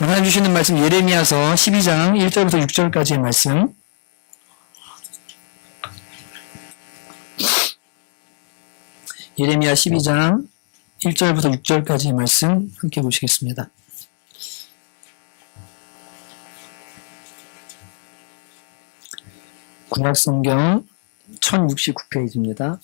오늘 하나님 주시는 말씀 예레미야서 12장 1절부터 6절까지의 말씀. 예레미야 12장 1절부터 6절까지의 말씀 함께 보시겠습니다. 구약성경 1069페이지입니다.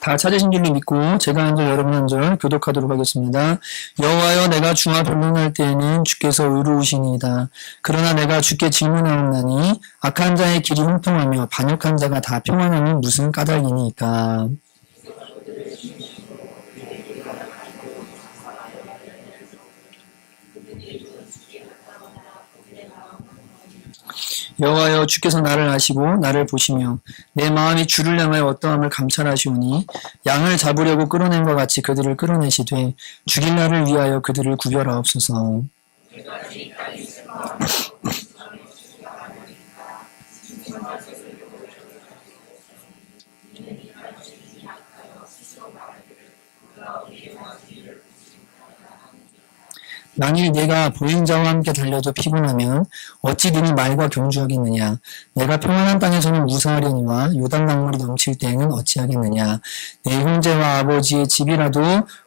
다 찾으신 줄로 믿고 제가 한 절 여러분 한 절 교독하도록 하겠습니다. 여호와여, 내가 주와 변론할 때에는 주께서 의로우시니이다. 그러나 내가 주께 질문하옵나니 악한 자의 길이 형통하며 반역한 자가 다 평안함은 무슨 까닭이니까. 여호와여, 주께서 나를 아시고 나를 보시며 내 마음이 주를 향하여 어떠함을 감찰하시오니 양을 잡으려고 끌어낸 것 같이 그들을 끌어내시되 죽일 날을 위하여 그들을 구별하옵소서. 만일 내가 보행자와 함께 달려도 피곤하면 어찌 능히 말과 경주하겠느냐. 내가 평안한 땅에서는 무사하려니와 요단 강물이 넘칠 때에는 어찌하겠느냐. 내 형제와 아버지의 집이라도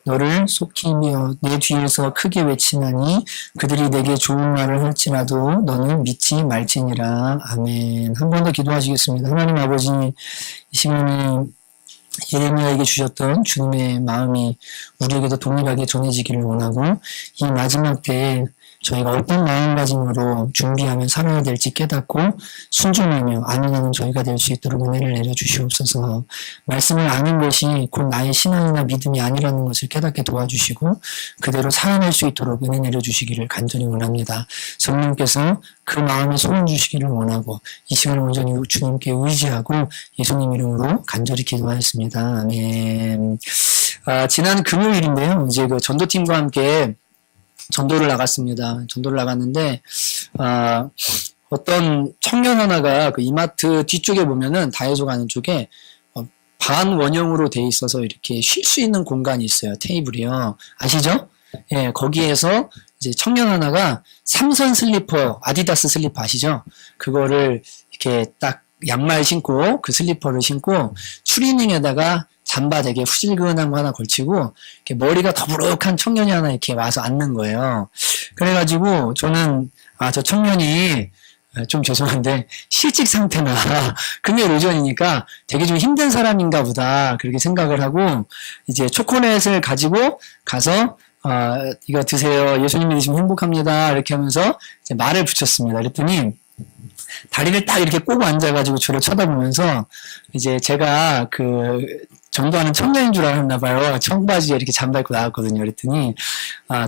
너를 속이며 내 뒤에서 크게 외치나니 그들이 내게 좋은 말을 할지라도 너는 믿지 말지니라. 아멘. 한 번 더 기도하시겠습니다. 하나님 아버지, 이 시간에 예레미야에게 주셨던 주님의 마음이 우리에게도 동일하게 전해지기를 원하고, 이 마지막 때에 저희가 어떤 마음가짐으로 준비하며 살아야 될지 깨닫고 순종하며 아멘하는 저희가 될 수 있도록 은혜를 내려주시옵소서. 말씀을 아는 것이 곧 나의 신앙이나 믿음이 아니라는 것을 깨닫게 도와주시고 그대로 살아낼 수 있도록 은혜 내려주시기를 간절히 원합니다. 성령께서 그 마음에 소원 주시기를 원하고 이 시간을 온전히 주님께 의지하고 예수님 이름으로 간절히 기도하였습니다. 아멘. 지난 금요일인데요. 이제 그 전도팀과 함께 전도를 나갔습니다. 전도를 나갔는데, 어떤 청년 하나가 그 이마트 뒤쪽에 보면은 다이소 가는 쪽에 반원형으로 돼 있어서 이렇게 쉴 수 있는 공간이 있어요. 테이블이요. 아시죠? 예, 거기에서 이제 청년 하나가 삼선 슬리퍼, 아디다스 슬리퍼 아시죠? 그거를 이렇게 딱 양말 신고 그 슬리퍼를 신고 추리닝에다가 잠바 되게 후질근한 거 하나 걸치고 이렇게 머리가 더부룩한 청년이 하나 이렇게 와서 앉는 거예요. 그래가지고 저는 저 청년이 좀 죄송한데 실직 상태나 금요일 오전이니까 되게 좀 힘든 사람인가 보다 그렇게 생각을 하고 이제 초콜릿을 가지고 가서 이거 드세요. 예수님 믿으시면 행복합니다. 이렇게 하면서 이제 말을 붙였습니다. 그랬더니 다리를 딱 이렇게 꼬고 앉아가지고 저를 쳐다보면서 이제 제가 그 전도하는 청년인 줄 알았나 봐요. 청바지에 이렇게 잠바 입고 나왔거든요. 그랬더니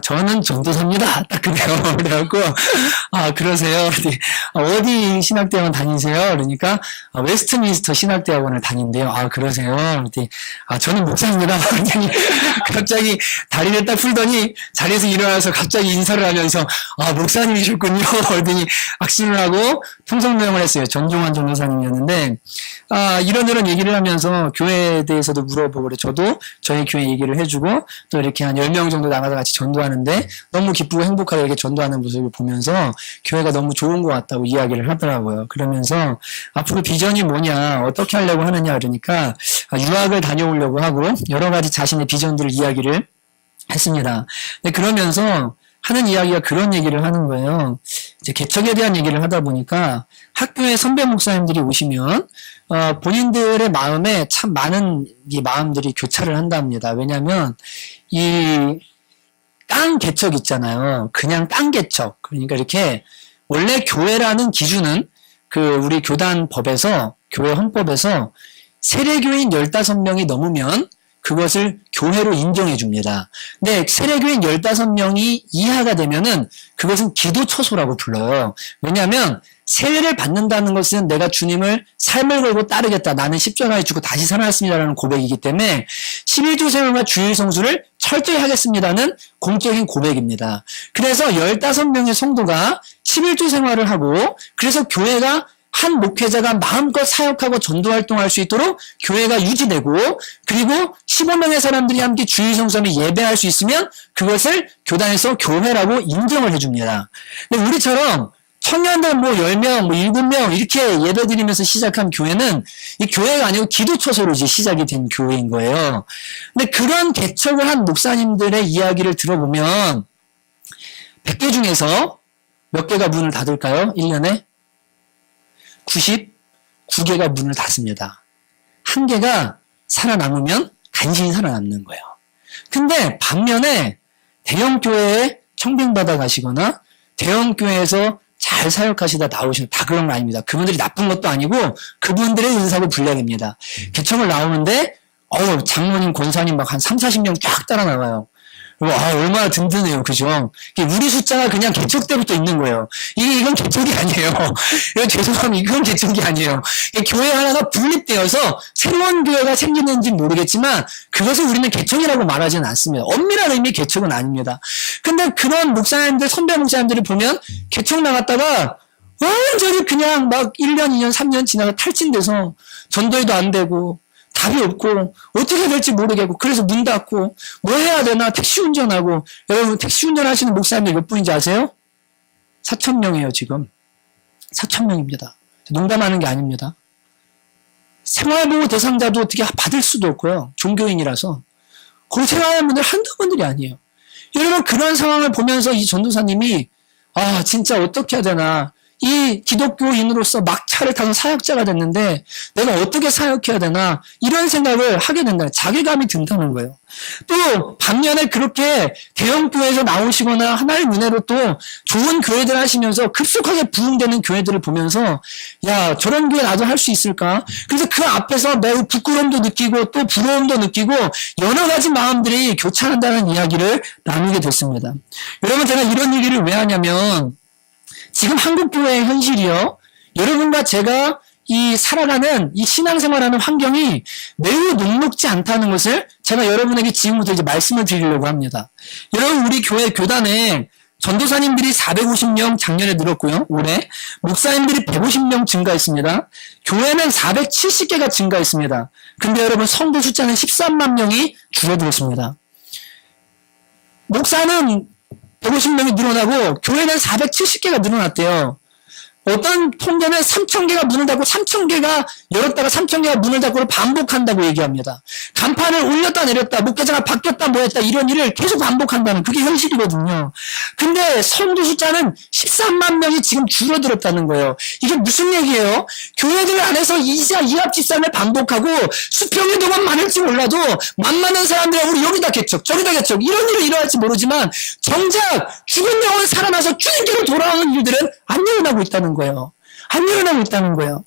저는 전도사입니다. 딱 그래요. 그래갖고 그러세요. 그랬더니 어디 신학대학원 다니세요? 그러니까 웨스트민스터 신학대학원을 다닌대요. 그러세요. 그랬더니 저는 목사입니다. 그랬더니 갑자기 다리를 딱 풀더니 자리에서 일어나서 갑자기 인사를 하면서 목사님이셨군요. 그랬더니 악수를 하고 통성명을 했어요. 전종환 전도사님이었는데 이런저런 얘기를 하면서 교회에 대해서도 물어보고 그래. 저도 저희 교회 얘기를 해주고 또 이렇게 한 10명 정도 나가서 같이 전도하는데 너무 기쁘고 행복하게 이렇게 전도하는 모습을 보면서 교회가 너무 좋은 것 같다고 이야기를 하더라고요. 그러면서 앞으로 비전이 뭐냐, 어떻게 하려고 하느냐 그러니까 유학을 다녀오려고 하고 여러 가지 자신의 비전들을 이야기를 했습니다. 근데 그러면서 하는 이야기가 그런 얘기를 하는 거예요. 이제 개척에 대한 얘기를 하다 보니까 학교에 선배 목사님들이 오시면 본인들의 마음에 참 많은 이 마음들이 교차를 한답니다. 왜냐하면 이 깡 개척 있잖아요. 그냥 깡 개척. 그러니까 이렇게 원래 교회라는 기준은 그 우리 교단 법에서 교회 헌법에서 세례교인 15명이 넘으면 그것을 교회로 인정해 줍니다. 근데 세례교인 15명이 이하가 되면은 그것은 기도처소라고 불러요. 왜냐하면 세례를 받는다는 것은 내가 주님을 삶을 걸고 따르겠다. 나는 십자가에 죽고 다시 살아났습니다라는 고백이기 때문에 11조 생활과 주일 성수를 철저히 하겠습니다는 공적인 고백입니다. 그래서 15명의 성도가 11조 생활을 하고 그래서 교회가 한 목회자가 마음껏 사역하고 전도 활동할 수 있도록 교회가 유지되고, 그리고 15명의 사람들이 함께 주일 성수함에 예배할 수 있으면 그것을 교단에서 교회라고 인정을 해줍니다. 근데 우리처럼 청년들 뭐 10명, 뭐 7명 이렇게 예배 드리면서 시작한 교회는 이 교회가 아니고 기도처소로 이제 시작이 된 교회인 거예요. 근데 그런 개척을 한 목사님들의 이야기를 들어보면 100개 중에서 몇 개가 문을 닫을까요? 1년에? 99개가 문을 닫습니다. 한 개가 살아남으면 간신히 살아남는 거예요. 근데 반면에 대형교회에 청빙받아 가시거나 대형교회에서 잘 사역하시다 나오시는 다 그런 거 아닙니다. 그분들이 나쁜 것도 아니고 그분들의 은사고 분량입니다. 개척을 나오는데 장로님, 권사님 막 한 3, 40명 쫙 따라 나와요. 얼마나 든든해요. 그죠? 우리 숫자가 그냥 개척 때부터 있는 거예요. 이건 개척이 아니에요. 이건 죄송합니다. 이건 개척이 아니에요. 교회 하나가 분립되어서 새로운 교회가 생기는지 모르겠지만 그것을 우리는 개척이라고 말하지는 않습니다. 엄밀한 의미의 개척은 아닙니다. 근데 그런 목사님들, 선배 목사님들을 보면 개척 나갔다가 완전히 그냥 막 1년, 2년, 3년 지나가 탈진돼서 전도회도 안 되고 답이 없고 어떻게 될지 모르겠고 그래서 문 닫고 뭐 해야 되나 택시 운전하고. 여러분 택시 운전하시는 목사님들 몇 분인지 아세요? 4,000명이에요 지금. 4,000명입니다. 농담하는 게 아닙니다. 생활보호 대상자도 어떻게 받을 수도 없고요. 종교인이라서. 거기 생활하는 분들 한두 분들이 아니에요. 여러분 그런 상황을 보면서 이 전도사님이 진짜 어떻게 해야 되나. 이 기독교인으로서 막차를 타는 사역자가 됐는데 내가 어떻게 사역해야 되나 이런 생각을 하게 된다. 자괴감이 든다는 거예요. 또 반면에 그렇게 대형교회에서 나오시거나 하나의 은혜로 또 좋은 교회들 하시면서 급속하게 부흥되는 교회들을 보면서 야 저런 교회 나도 할 수 있을까? 그래서 그 앞에서 매우 부끄러움도 느끼고 또 부러움도 느끼고 여러 가지 마음들이 교차한다는 이야기를 나누게 됐습니다. 여러분 제가 이런 얘기를 왜 하냐면 지금 한국교회의 현실이요. 여러분과 제가 이 살아가는 이 신앙생활하는 환경이 매우 녹록지 않다는 것을 제가 여러분에게 지금부터 이제 말씀을 드리려고 합니다. 여러분 우리 교회 교단에 전도사님들이 450명 작년에 늘었고요. 올해 목사님들이 150명 증가했습니다. 교회는 470개가 증가했습니다. 근데 여러분 성도 숫자는 13만 명이 줄어들었습니다. 목사는 150명이 늘어나고 교회는 470개가 늘어났대요. 어떤 통계는 3,000개가 문을 닫고 3,000개가 열었다가 3,000개가 문을 닫고 반복한다고 얘기합니다. 간판을 올렸다 내렸다 목회자가 바뀌었다 뭐했다 이런 일을 계속 반복한다는 그게 현실이거든요. 근데 성도 숫자는 13만 명이 지금 줄어들었다는 거예요. 이게 무슨 얘기예요? 교회들 안에서 이합집산을 반복하고 수평의 동안 많을지 몰라도 만만한 사람들이 우리 여기다 개척 저기다 개척 이런 일이 일어날지 모르지만 정작 죽은 영혼 살아나서 주님께로 돌아오는 일들은 안 일어나고 있다는 거예요. 안 일어나고 있다는 거예요.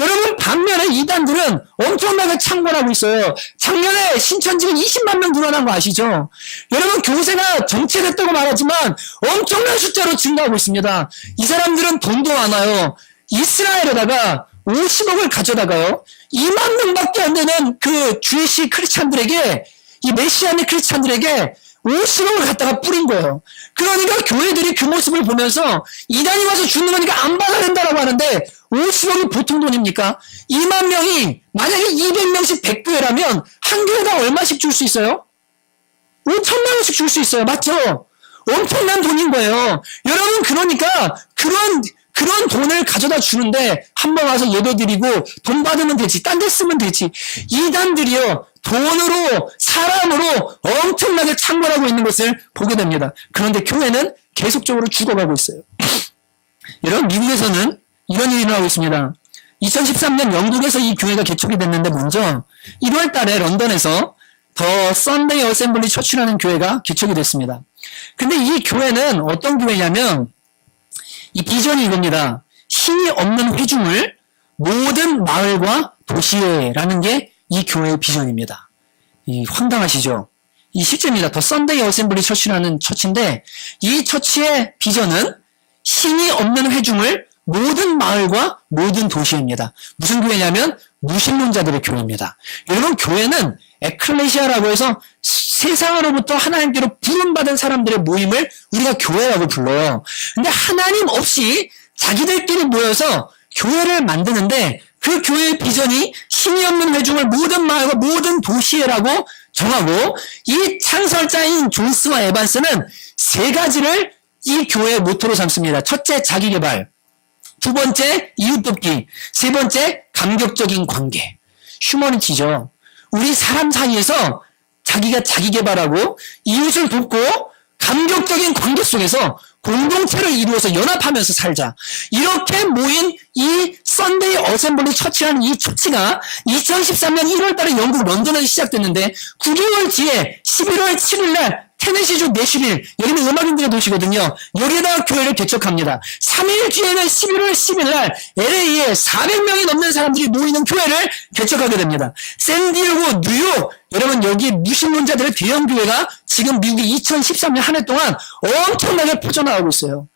여러분 반면에 이단들은 엄청나게 창궐하고 있어요. 작년에 신천지가 20만 명 늘어난 거 아시죠? 여러분 교세가 정체됐다고 말하지만 엄청난 숫자로 증가하고 있습니다. 이 사람들은 돈도 많아요. 이스라엘에다가 50억을 가져다가요. 2만 명밖에 안 되는 그 주이시 크리스찬들에게 이 메시아닉 크리스찬들에게 50억을 갖다가 뿌린 거예요. 그러니까 교회들이 그 모습을 보면서 이단이 와서 주는 거니까 안 받아야 된다라고 하는데 50억이 보통 돈입니까? 2만 명이 만약에 200명씩 100교회라면 한 교회당 얼마씩 줄 수 있어요? 5천만 원씩 줄 수 있어요. 맞죠? 엄청난 돈인 거예요. 여러분 그러니까 그런 돈을 가져다 주는데 한 번 와서 예배 드리고 돈 받으면 되지 딴 데 쓰면 되지. 이단들이요 돈으로 사람으로 엄청나게 창궐하고 있는 것을 보게 됩니다. 그런데 교회는 계속적으로 죽어가고 있어요. 여러분 미국에서는 이런 일이 일어나고 있습니다. 2013년 영국에서 이 교회가 개척이 됐는데 먼저 1월 달에 런던에서 더 썬데이 어셈블리 처치라는 교회가 개척이 됐습니다. 근데 이 교회는 어떤 교회냐면 이 비전이 이겁니다. 신이 없는 회중을 모든 마을과 도시에라는 게 이 교회의 비전입니다. 황당하시죠? 이 실제입니다. 더 썬데이 어셈블리 처치라는 처치인데 이 처치의 비전은 신이 없는 회중을 모든 마을과 모든 도시입니다. 무슨 교회냐면 무신론자들의 교회입니다. 여러분 교회는 에클레시아라고 해서 세상으로부터 하나님께로 부름받은 사람들의 모임을 우리가 교회라고 불러요. 근데 하나님 없이 자기들끼리 모여서 교회를 만드는데 그 교회의 비전이 힘이 없는 회중을 모든 마을과 모든 도시에라고 정하고 이 창설자인 존스와 에반스는 세 가지를 이 교회의 모토로 삼습니다. 첫째, 자기개발. 두 번째, 이웃돕기. 세 번째, 감격적인 관계. 휴머니티죠. 우리 사람 사이에서 자기가 자기 개발하고 이웃을 돕고 감격적인 관계 속에서 공동체를 이루어서 연합하면서 살자. 이렇게 모인 이 썬데이 어셈블리 처치라는 이 처치가 2013년 1월 달에 영국 런던에서 시작됐는데 9개월 뒤에 11월 7일 날 테네시주 내슈빌, 여기는 음악인들의 도시거든요. 여기에다가 교회를 개척합니다. 3일 뒤에는 11월 10일 날 LA에 400명이 넘는 사람들이 모이는 교회를 개척하게 됩니다. 샌디에고, 뉴욕, 여러분 여기 무신론자들의 대형 교회가 지금 미국이 2013년 한 해 동안 엄청나게 퍼져나가고 있어요.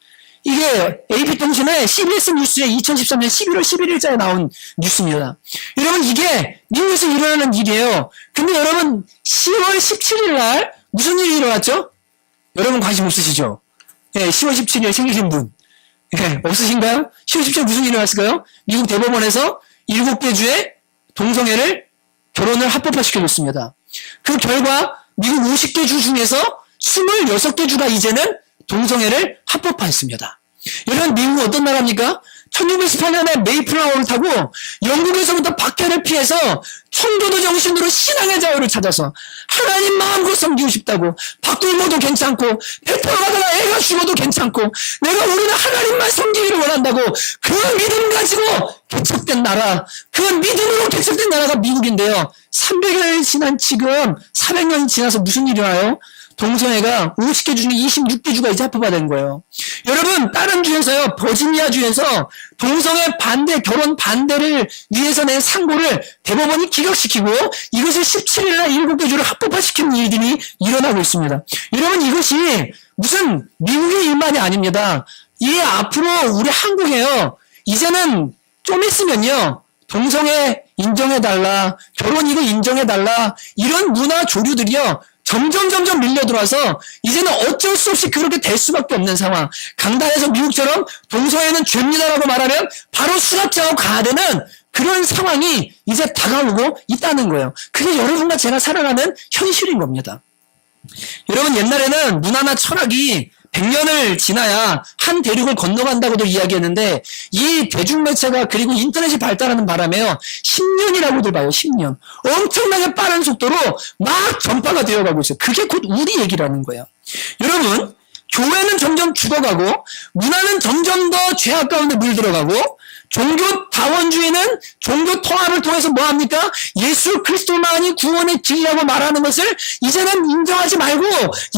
이게 AP통신의 CBS 뉴스에 2013년 11월 11일자에 나온 뉴스입니다. 여러분 이게 미국에서 일어나는 일이에요. 근데 여러분 10월 17일 날 무슨 일이 일어났죠? 여러분 관심 없으시죠? 예, 10월 17일 생기신 분. 예, 없으신가요? 10월 17일 무슨 일이 일어났을까요? 미국 대법원에서 7개 주의 동성애를 결혼을 합법화시켜줬습니다. 그 결과 미국 50개 주 중에서 26개 주가 이제는 동성애를 합법화했습니다. 여러분 미국은 어떤 나라입니까? 1618년에 메이플라워를 타고 영국에서부터 박해를 피해서 청교도 정신으로 신앙의 자유를 찾아서 하나님 마음으로 섬기고 싶다고 박돌모도 괜찮고 배틀하다가 애가 죽어도 괜찮고 내가 우리는 하나님만 섬기기를 원한다고 그 믿음 가지고 개척된 나라, 그 믿음으로 개척된 나라가 미국인데요. 300일 지난 지금 400년이 지나서 무슨 일이 와요? 동성애가 50개 중에 26개 주가 이제 합법화된 거예요. 여러분 다른 주에서요, 버지니아 주에서 동성애 반대, 결혼 반대를 위해서 낸 상고를 대법원이 기각시키고 이것을 17일 날 7개 주를 합법화시키는 일들이 일어나고 있습니다. 여러분 이것이 무슨 미국의 일만이 아닙니다. 이 앞으로 우리 한국에요, 이제는 좀 있으면요, 동성애 인정해달라, 결혼 이거 인정해달라, 이런 문화 조류들이요 점점 밀려들어와서 이제는 어쩔 수 없이 그렇게 될 수밖에 없는 상황. 강단에서 미국처럼 동성애는 죄입니다라고 말하면 바로 수갑자고 가야 되는 그런 상황이 이제 다가오고 있다는 거예요. 그게 여러분과 제가 살아가는 현실인 겁니다. 여러분 옛날에는 문화나 철학이 100년을 지나야 한 대륙을 건너간다고도 이야기했는데 이 대중매체가 그리고 인터넷이 발달하는 바람에요 10년이라고들 봐요. 10년. 엄청나게 빠른 속도로 막 전파가 되어가고 있어요. 그게 곧 우리 얘기라는 거예요. 여러분 교회는 점점 죽어가고 문화는 점점 더 죄악 가운데 물들어가고 종교 다원주의는 종교 통합을 통해서 뭐합니까? 예수 그리스도만이 구원의 길이라고 말하는 것을 이제는 인정하지 말고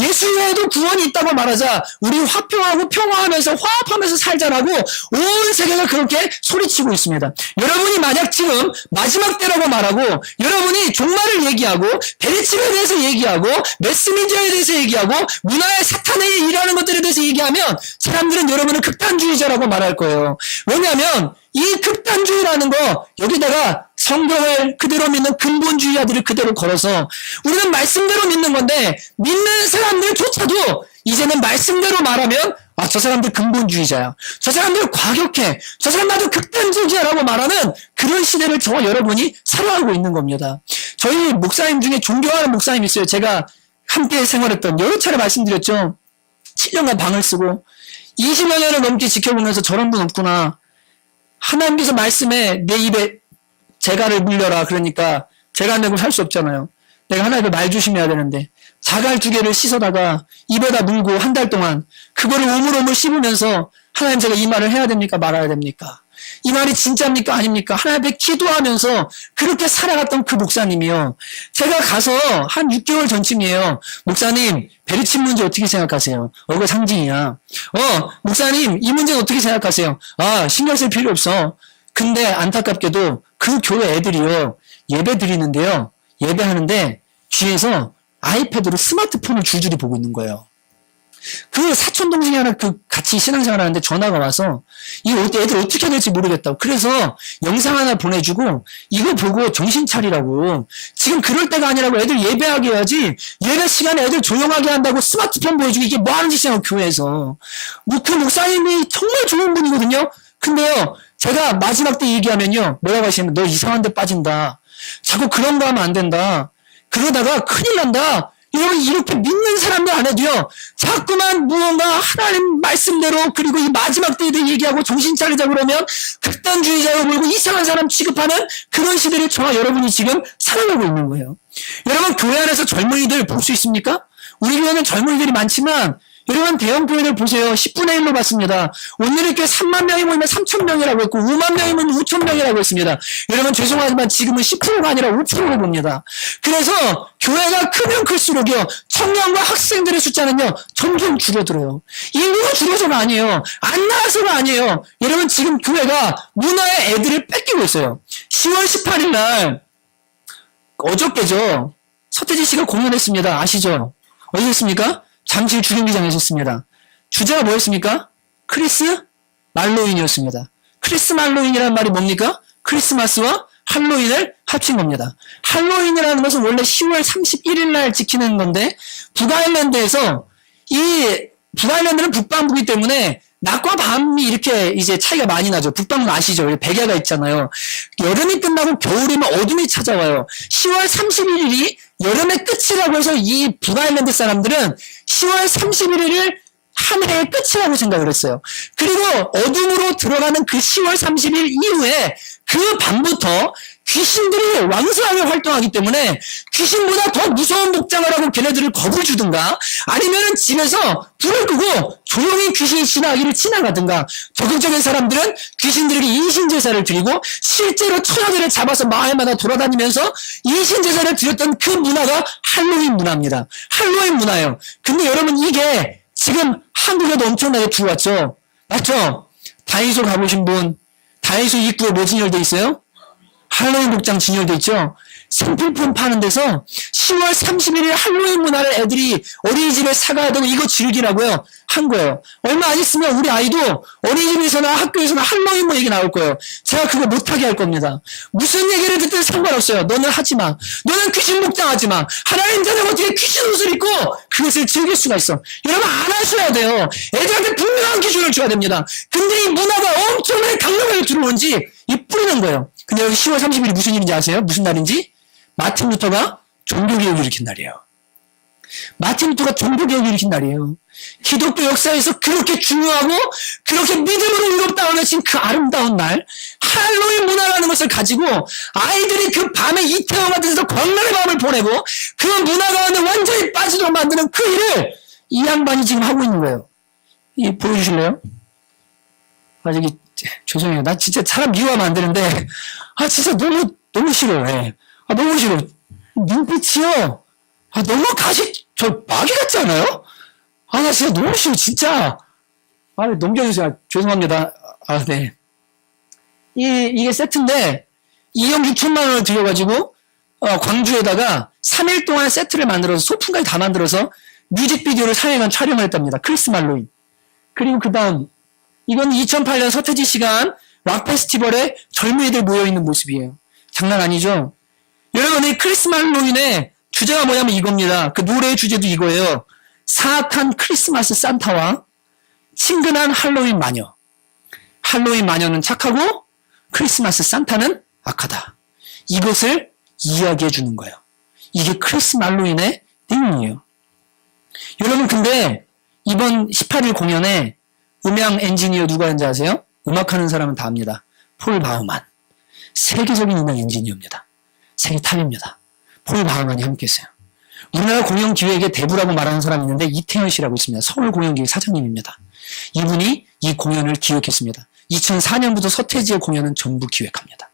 예수 외에도 구원이 있다고 말하자 우리 화평하고 평화하면서 화합하면서 살자라고 온 세계가 그렇게 소리치고 있습니다. 여러분이 만약 지금 마지막 때라고 말하고 여러분이 종말을 얘기하고 베리침에 대해서 얘기하고 매스민저에 대해서 얘기하고 문화의 사탄의 일하는 것들에 대해서 얘기하면 사람들은 여러분은 극단주의자라고 말할 거예요. 왜냐하면 이 극단주의라는 거 여기다가 성경을 그대로 믿는 근본주의자들을 그대로 걸어서 우리는 말씀대로 믿는 건데 믿는 사람들조차도 이제는 말씀대로 말하면 아, 저 사람들 근본주의자야. 저 사람들 과격해. 저 사람들도 극단주의자라고 말하는 그런 시대를 저와 여러분이 살아가고 있는 겁니다. 저희 목사님 중에 존경하는 목사님이 있어요. 제가 함께 생활했던 여러 차례 말씀드렸죠. 7년간 방을 쓰고 20여 년을 넘게 지켜보면서 저런 분 없구나. 하나님께서 말씀에 내 입에 재갈을 물려라. 그러니까 재갈 내고 살 수 없잖아요. 내가 하나님께 말 조심해야 되는데 자갈 2개를 씻어다가 입에다 물고 한 달 동안 그거를 오물오물 씹으면서 하나님 제가 이 말을 해야 됩니까? 말아야 됩니까? 이 말이 진짜입니까? 아닙니까? 하나님 앞에 기도하면서 그렇게 살아갔던 그 목사님이요. 제가 가서 한 6개월 전쯤이에요. 목사님, 베르침 문제 어떻게 생각하세요? 그거 상징이야. 목사님, 이 문제는 어떻게 생각하세요? 아, 신경 쓸 필요 없어. 근데 안타깝게도 그 교회 애들이요. 예배 드리는데요. 예배하는데 뒤에서 아이패드로 스마트폰을 줄줄이 보고 있는 거예요. 그 사촌 동생이 하나 같이 신앙생활 하는데 전화가 와서 이거 애들 어떻게 해야 될지 모르겠다고. 그래서 영상 하나 보내주고 이거 보고 정신 차리라고. 지금 그럴 때가 아니라고. 애들 예배하게 해야지. 예배 시간에 애들 조용하게 한다고 스마트폰 보여주고 이게 뭐 하는 짓이냐고 교회에서. 뭐 그 목사님이 정말 좋은 분이거든요. 근데요 제가 마지막 때 얘기하면요. 뭐라고 하시냐면 너 이상한 데 빠진다. 자꾸 그런 거 하면 안 된다. 그러다가 큰일 난다. 여러분 이렇게 믿는 사람들 안 해도요. 자꾸만 무언가 하나님 말씀대로 그리고 이 마지막 때에 대해 얘기하고 정신 차리자 그러면 극단주의자로 보이고 이상한 사람 취급하는 그런 시대를 저와 여러분이 지금 살아가고 있는 거예요. 여러분 교회 안에서 젊은이들 볼 수 있습니까? 우리 교회는 젊은이들이 많지만 여러분 대형 교회를 보세요. 10분의 1로 봤습니다. 오늘의 교회 3만 명이 모이면 3천 명이라고 했고 5만 명이 모이면 5천 명이라고 했습니다. 여러분 죄송하지만 지금은 10%가 아니라 5%로 봅니다. 그래서 교회가 크면 클수록요. 청년과 학생들의 숫자는요. 점점 줄어들어요. 인구가 줄어서가 아니에요. 안 나와서가 아니에요. 여러분 지금 교회가 문화의 애들을 뺏기고 있어요. 10월 18일 날 어저께죠. 서태지 씨가 공연했습니다. 아시죠? 어디 했습니까? 잠실 주경기장에 있었습니다. 주제가 뭐였습니까? 크리스 말로윈이었습니다. 크리스 말로윈이라는 말이 뭡니까? 크리스마스와 할로윈을 합친 겁니다. 할로윈이라는 것은 원래 10월 31일 날 지키는 건데 북아일랜드에서 이 북아일랜드는 북반구이기 때문에 낮과 밤이 이렇게 이제 차이가 많이 나죠. 북방은 아시죠? 백야가 있잖아요. 여름이 끝나고 겨울이면 어둠이 찾아와요. 10월 31일이 여름의 끝이라고 해서 이 북아일랜드 사람들은 10월 31일을 한 해의 끝이라고 생각을 했어요. 그리고 어둠으로 들어가는 그 10월 30일 이후에 그 밤부터 귀신들이 왕성하게 활동하기 때문에 귀신보다 더 무서운 복장을 하고 걔네들을 겁을 주든가 아니면은 집에서 불을 끄고 조용히 귀신이 지나가든가 적극적인 사람들은 귀신들에게 인신제사를 드리고 실제로 처녀들을 잡아서 마을마다 돌아다니면서 인신제사를 드렸던 그 문화가 할로윈 문화입니다. 할로윈 문화예요. 근데 여러분 이게 지금 한국에도 엄청나게 들어왔죠. 맞죠? 다이소 가보신 분 다이소 입구에 뭐 진열돼 있어요? 할로윈 복장 진열돼 있죠. 생필품 파는 데서 10월 31일 할로윈 문화를 애들이 어린이집에 사가야 되고 이거 즐기라고요 한 거예요. 얼마 안 있으면 우리 아이도 어린이집에서나 학교에서나 할로윈 뭐 얘기 나올 거예요. 제가 그거 못하게 할 겁니다. 무슨 얘기를 듣든 상관없어요. 너는 하지 마. 너는 귀신 복장하지 마. 하나님 자녀가 어떻게 귀신 옷을 입고 그것을 즐길 수가 있어. 여러분 안 하셔야 돼요. 애들한테 분명한 기준을 줘야 됩니다. 근데 이 문화가 엄청나게 강력하게 들어오는지 이 뿌리는 거예요. 근데 여기 10월 30일이 무슨 일인지 아세요? 무슨 날인지? 마틴 루터가 종교개혁을 일으킨 날이에요. 마틴 루터가 종교개혁을 일으킨 날이에요. 기독교 역사에서 그렇게 중요하고 그렇게 믿음으로 의롭다 하신 그 아름다운 날 할로윈 문화라는 것을 가지고 아이들이 그 밤에 이태원 같은 데서 광란의 밤을 보내고 그 문화 가운데 완전히 빠지도록 만드는 그 일을 이 양반이 지금 하고 있는 거예요. 이 보여주실래요? 저기 죄송해요. 나 진짜 사람 미워하면 안 되는데 진짜 너무 싫어요. 너무 싫어. 눈빛이요. 너무 저 마귀 같지 않아요? 나 진짜 너무 싫어, 진짜. 넘겨주세요. 죄송합니다. 네. 이게 세트인데, 2억 6천만 원을 들여가지고, 광주에다가 3일 동안 세트를 만들어서, 소품까지 다 만들어서, 뮤직비디오를 3일간 촬영을 했답니다. 크리스 말로윈. 그리고 그 다음, 이건 2008년 서태지 씨가 한 락 페스티벌에 젊은이들 모여있는 모습이에요. 장난 아니죠? 여러분, 이 크리스 말로윈의 주제가 뭐냐면 이겁니다. 그 노래의 주제도 이거예요. 사악한 크리스마스 산타와 친근한 할로윈 마녀. 할로윈 마녀는 착하고 크리스마스 산타는 악하다. 이것을 이야기해 주는 거예요. 이게 크리스 말로윈의 내용이에요. 여러분 근데 이번 18일 공연에 음향 엔지니어 누가 있는지 아세요? 음악하는 사람은 다 압니다. 폴 바우만. 세계적인 음향 엔지니어입니다. 세계 탑입니다. 폴 바우만이 함께했어요. 우리나라 공연기획의 대부라고 말하는 사람이 있는데 이태현 씨라고 있습니다. 서울 공연기획 사장님입니다. 이분이 이 공연을 기획했습니다. 2004년부터 서태지의 공연은 전부 기획합니다.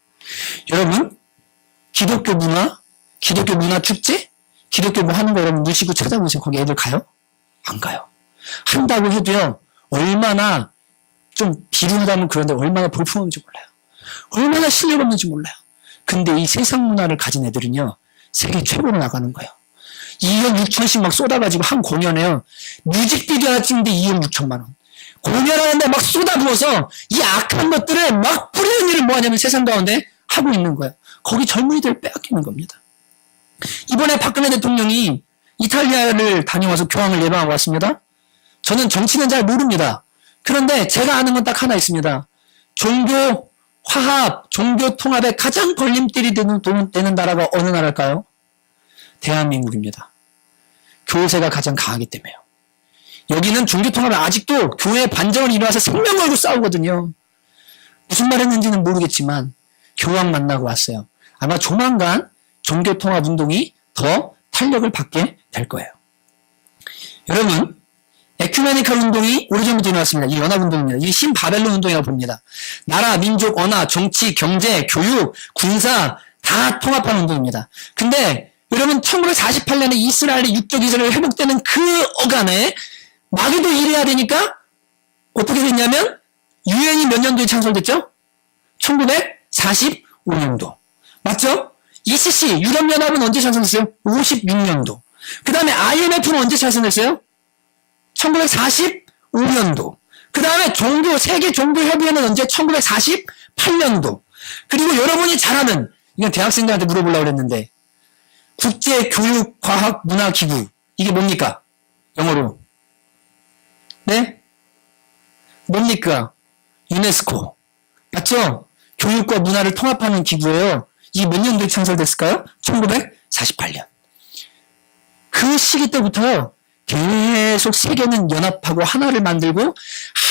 여러분 기독교 문화 축제? 기독교 뭐 하는 거 여러분 무시고 찾아보세요. 거기 애들 가요? 안 가요. 한다고 해도요. 얼마나 좀 비루하다면 그런데 얼마나 볼품없는지 몰라요. 얼마나 실력 없는지 몰라요. 근데 이 세상 문화를 가진 애들은요. 세계 최고로 나가는 거예요. 2억 6천씩 막 쏟아가지고 한 공연에요. 뮤직비디오 하나 찍는데 2억 6천만 원. 공연하는데 막 쏟아부어서 이 악한 것들을 막 뿌리는 일을 뭐하냐면 세상 가운데 하고 있는 거예요. 거기 젊은이들을 빼앗기는 겁니다. 이번에 박근혜 대통령이 이탈리아를 다녀와서 교황을 예방하고 왔습니다. 저는 정치는 잘 모릅니다. 그런데 제가 아는 건 딱 하나 있습니다. 종교 화합, 종교 통합에 가장 걸림돌이 되는 나라가 어느 나라일까요? 대한민국입니다. 교세가 가장 강하기 때문에요. 여기는 종교 통합에 아직도 교회 반정을 일어나서 생명 걸고 싸우거든요. 무슨 말 했는지는 모르겠지만 교황 만나고 왔어요. 아마 조만간 종교 통합 운동이 더 탄력을 받게 될 거예요. 여러분, 에큐메니컬 운동이 오래전부터 일어났습니다. 이 연합운동입니다. 이 신바벨론 운동이라고 봅니다. 나라, 민족, 언어, 정치, 경제, 교육, 군사 다 통합한 운동입니다. 근데 여러분 1948년에 이스라엘의 육적 이스라엘이 회복되는 그 어간에 마귀도 일해야 되니까 어떻게 됐냐면 유엔이 몇 년도에 창설됐죠? 1945년도. 맞죠? ECC, 유럽연합은 언제 창설됐어요? 56년도. 그 다음에 IMF는 언제 창설됐어요? 1945년도. 그 다음에 세계 종교협의회는 언제? 1948년도. 그리고 여러분이 잘 아는, 이건 대학생들한테 물어보려고 그랬는데, 국제교육과학문화기구. 이게 뭡니까? 영어로. 네? 뭡니까? 유네스코. 맞죠? 교육과 문화를 통합하는 기구예요. 이게 몇 년도에 창설됐을까요? 1948년. 그 시기 때부터 계속 세계는 연합하고 하나를 만들고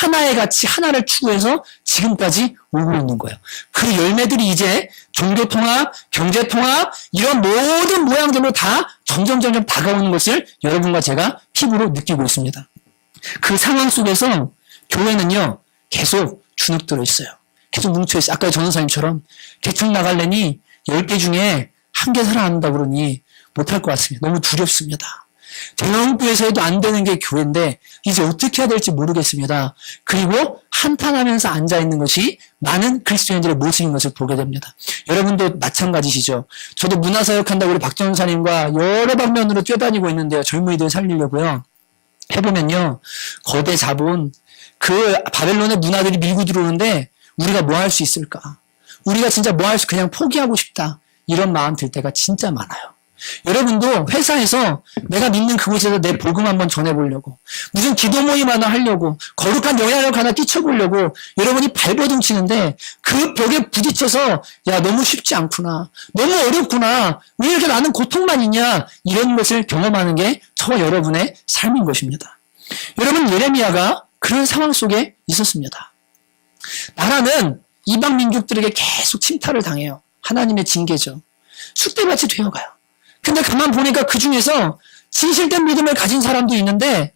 하나의 가치, 하나를 추구해서 지금까지 오고 있는 거예요. 그 열매들이 이제 종교통합, 경제통합 이런 모든 모양들로 다 점점 다가오는 것을 여러분과 제가 피부로 느끼고 있습니다. 그 상황 속에서 교회는요 계속 주눅들어 있어요. 계속 뭉쳐있어요. 아까 전도사님처럼 대충 나갈래니 10개 중에 1개 살아남는다 그러니 못할 것 같습니다. 너무 두렵습니다. 대형교회에서 해도 안 되는 게 교회인데 이제 어떻게 해야 될지 모르겠습니다. 그리고 한탄하면서 앉아있는 것이 많은 그리스도인들의 모습인 것을 보게 됩니다. 여러분도 마찬가지시죠. 저도 문화사역한다고 우리 박전사님과 여러 방면으로 뛰어다니고 있는데요. 젊은이들 살리려고요. 해보면요. 거대 자본, 그 바벨론의 문화들이 밀고 들어오는데 우리가 뭐 할 수 있을까? 우리가 진짜 뭐 할 수, 그냥 포기하고 싶다. 이런 마음 들 때가 진짜 많아요. 여러분도 회사에서 내가 믿는 그곳에서 내 복음 한번 전해보려고, 무슨 기도 모임 하나 하려고, 거룩한 영향력 하나 끼쳐보려고 여러분이 발버둥 치는데 그 벽에 부딪혀서 야 너무 쉽지 않구나, 너무 어렵구나, 왜 이렇게 나는 고통만 있냐, 이런 것을 경험하는 게 저 여러분의 삶인 것입니다. 여러분, 예레미야가 그런 상황 속에 있었습니다. 나라는 이방 민족들에게 계속 침탈을 당해요. 하나님의 징계죠. 쑥대밭이 되어가요. 근데 가만 보니까 그 중에서 진실된 믿음을 가진 사람도 있는데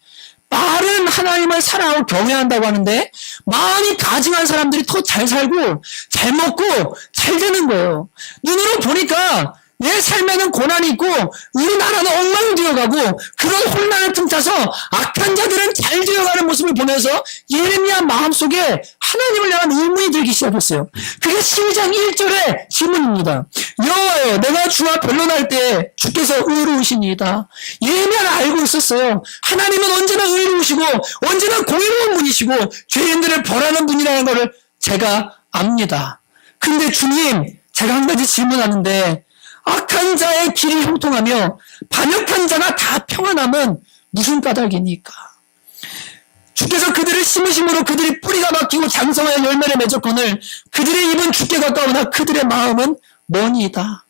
빠른 하나님을 사랑하고 경외한다고 하는데 마음이 가증한 사람들이 더 잘 살고 잘 먹고 잘 되는 거예요. 눈으로 보니까 내 삶에는 고난이 있고 우리나라는 엉망되어가고 그런 혼란을 틈타서 악한 자들은 잘 되어가는 모습을 보면서 예레미야 마음속에 하나님을 향한 의문이 들기 시작했어요. 그게 12장 1절의 질문입니다. 여호와여, 내가 주와 변론할 때 주께서 의로우시니이다. 예레미야는 알고 있었어요. 하나님은 언제나 의로우시고 언제나 공의로운 분이시고 죄인들을 벌하는 분이라는 것을 제가 압니다. 근데 주님, 제가 한 가지 질문하는데 악한 자의 길이 형통하며 반역한 자가 다 평안함은 무슨 까닭입니까? 주께서 그들을 심으심으로 그들이 뿌리가 박히고 장성하여 열매를 맺었거늘 그들의 입은 주께 가까우나 그들의 마음은 머니이다.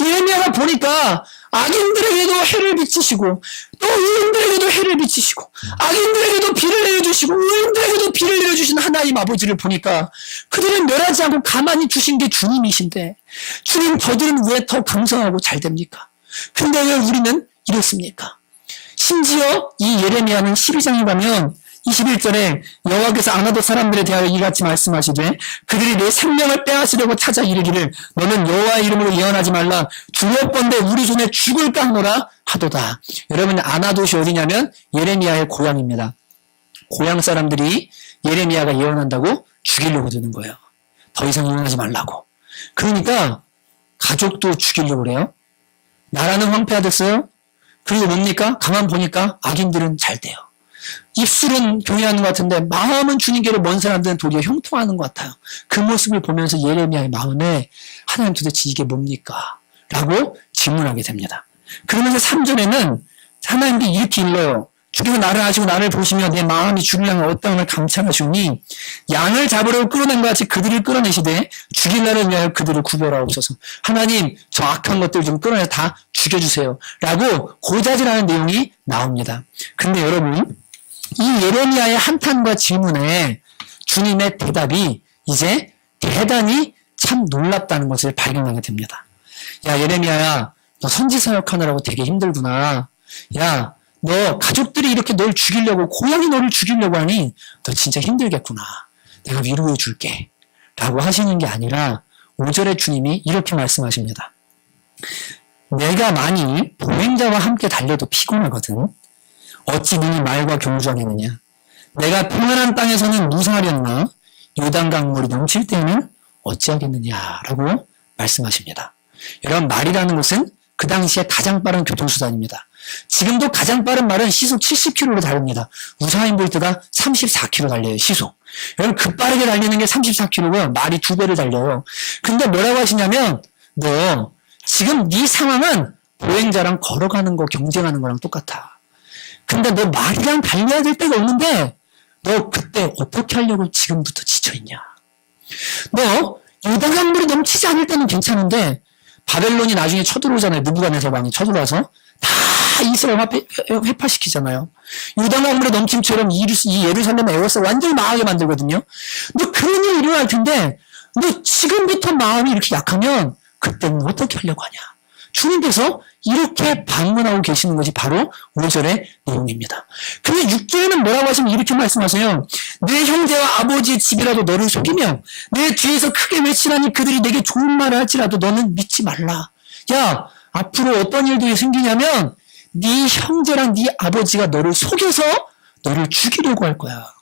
예레미야가 보니까 악인들에게도 해를 비치시고 또 의인들에게도 해를 비치시고 악인들에게도 비를 내려주시고 의인들에게도 비를 내려주신 하나님 아버지를 보니까 그들은 멸하지 않고 가만히 두신 게 주님이신데 주님, 저들은 왜 더 강성하고 잘 됩니까? 근데 왜 우리는 이렇습니까? 심지어 이 예레미야는 12장에 가면 21절에 여호와께서 아나도 사람들에 대하여 이같이 말씀하시되 그들이 내 생명을 빼앗으려고 찾아 이르기를 너는 여호와의 이름으로 예언하지 말라 두렵건대 우리 손에 죽을까 하노라 하도다. 여러분, 아나돗이 어디냐면 예레미야의 고향입니다. 고향 사람들이 예레미야가 예언한다고 죽이려고 드는 거예요. 더 이상 예언하지 말라고. 그러니까 가족도 죽이려고 그래요. 나라는 황폐화됐어요. 그리고 뭡니까? 가만 보니까 악인들은 잘 돼요. 입술은 경외하는 것 같은데 마음은 주님께로 먼 사람들은 도리어 형통하는 것 같아요. 그 모습을 보면서 예레미야의 마음에 하나님, 도대체 이게 뭡니까? 라고 질문하게 됩니다. 그러면서 3절에는 하나님께 이렇게 일러요. 주께서 나를 아시고 나를 보시며 내 마음이 주를 향해 어떠함을 감찰하시오니 양을 잡으러 끌어낸 것 같이 그들을 끌어내시되 죽일 날을 위하여 그들을 구별하옵소서. 하나님 저 악한 것들 좀 끌어내 다 죽여주세요 라고 고자질하는 내용이 나옵니다. 근데 여러분 이 예레미야의 한탄과 질문에 주님의 대답이 이제 대단히 참 놀랍다는 것을 발견하게 됩니다. 야 예레미야야 너 선지사역하느라고 되게 힘들구나. 야 너 가족들이 이렇게 널 죽이려고 고향이 너를 죽이려고 하니 너 진짜 힘들겠구나. 내가 위로해 줄게 라고 하시는 게 아니라 5절에 주님이 이렇게 말씀하십니다. 내가 만일 보행자와 함께 달려도 피곤하거든. 어찌 능히 말과 경주하겠느냐. 내가 평안한 땅에서는 무사하렸나. 요단강 물이 넘칠 때에는 어찌하겠느냐라고 말씀하십니다. 여러분 말이라는 것은 그 당시에 가장 빠른 교통수단입니다. 지금도 가장 빠른 말은 시속 70km로 달립니다. 우사인 볼트가 34km 달려요. 시속. 여러분 급빠르게 달리는 게 34km고요. 말이 2배를 달려요. 근데 뭐라고 하시냐면 너 지금 네 상황은 보행자랑 걸어가는 거 경쟁하는 거랑 똑같아. 근데 너 말이랑 달려야 될 때가 없는데 너 그때 어떻게 하려고 지금부터 지쳐있냐. 너 요단강물이 넘치지 않을 때는 괜찮은데 바벨론이 나중에 쳐들어오잖아요. 느부갓네살 왕이 쳐들어와서 다 이스라엘 회파시키잖아요. 요단강물의 넘침처럼 이 예루살렘 에워서 완전히 망하게 만들거든요. 너 그런 일이 일어날 텐데 너 지금부터 마음이 이렇게 약하면 그때는 어떻게 하려고 하냐. 주님께서 이렇게 방문하고 계시는 것이 바로 5절의 내용입니다. 그런데 6절에는 뭐라고 하시면 이렇게 말씀하세요. 내 형제와 아버지의 집이라도 너를 속이며 내 뒤에서 크게 외치라니 그들이 내게 좋은 말을 할지라도 너는 믿지 말라. 야 앞으로 어떤 일들이 생기냐면 네 형제랑 네 아버지가 너를 속여서 너를 죽이려고 할 거야.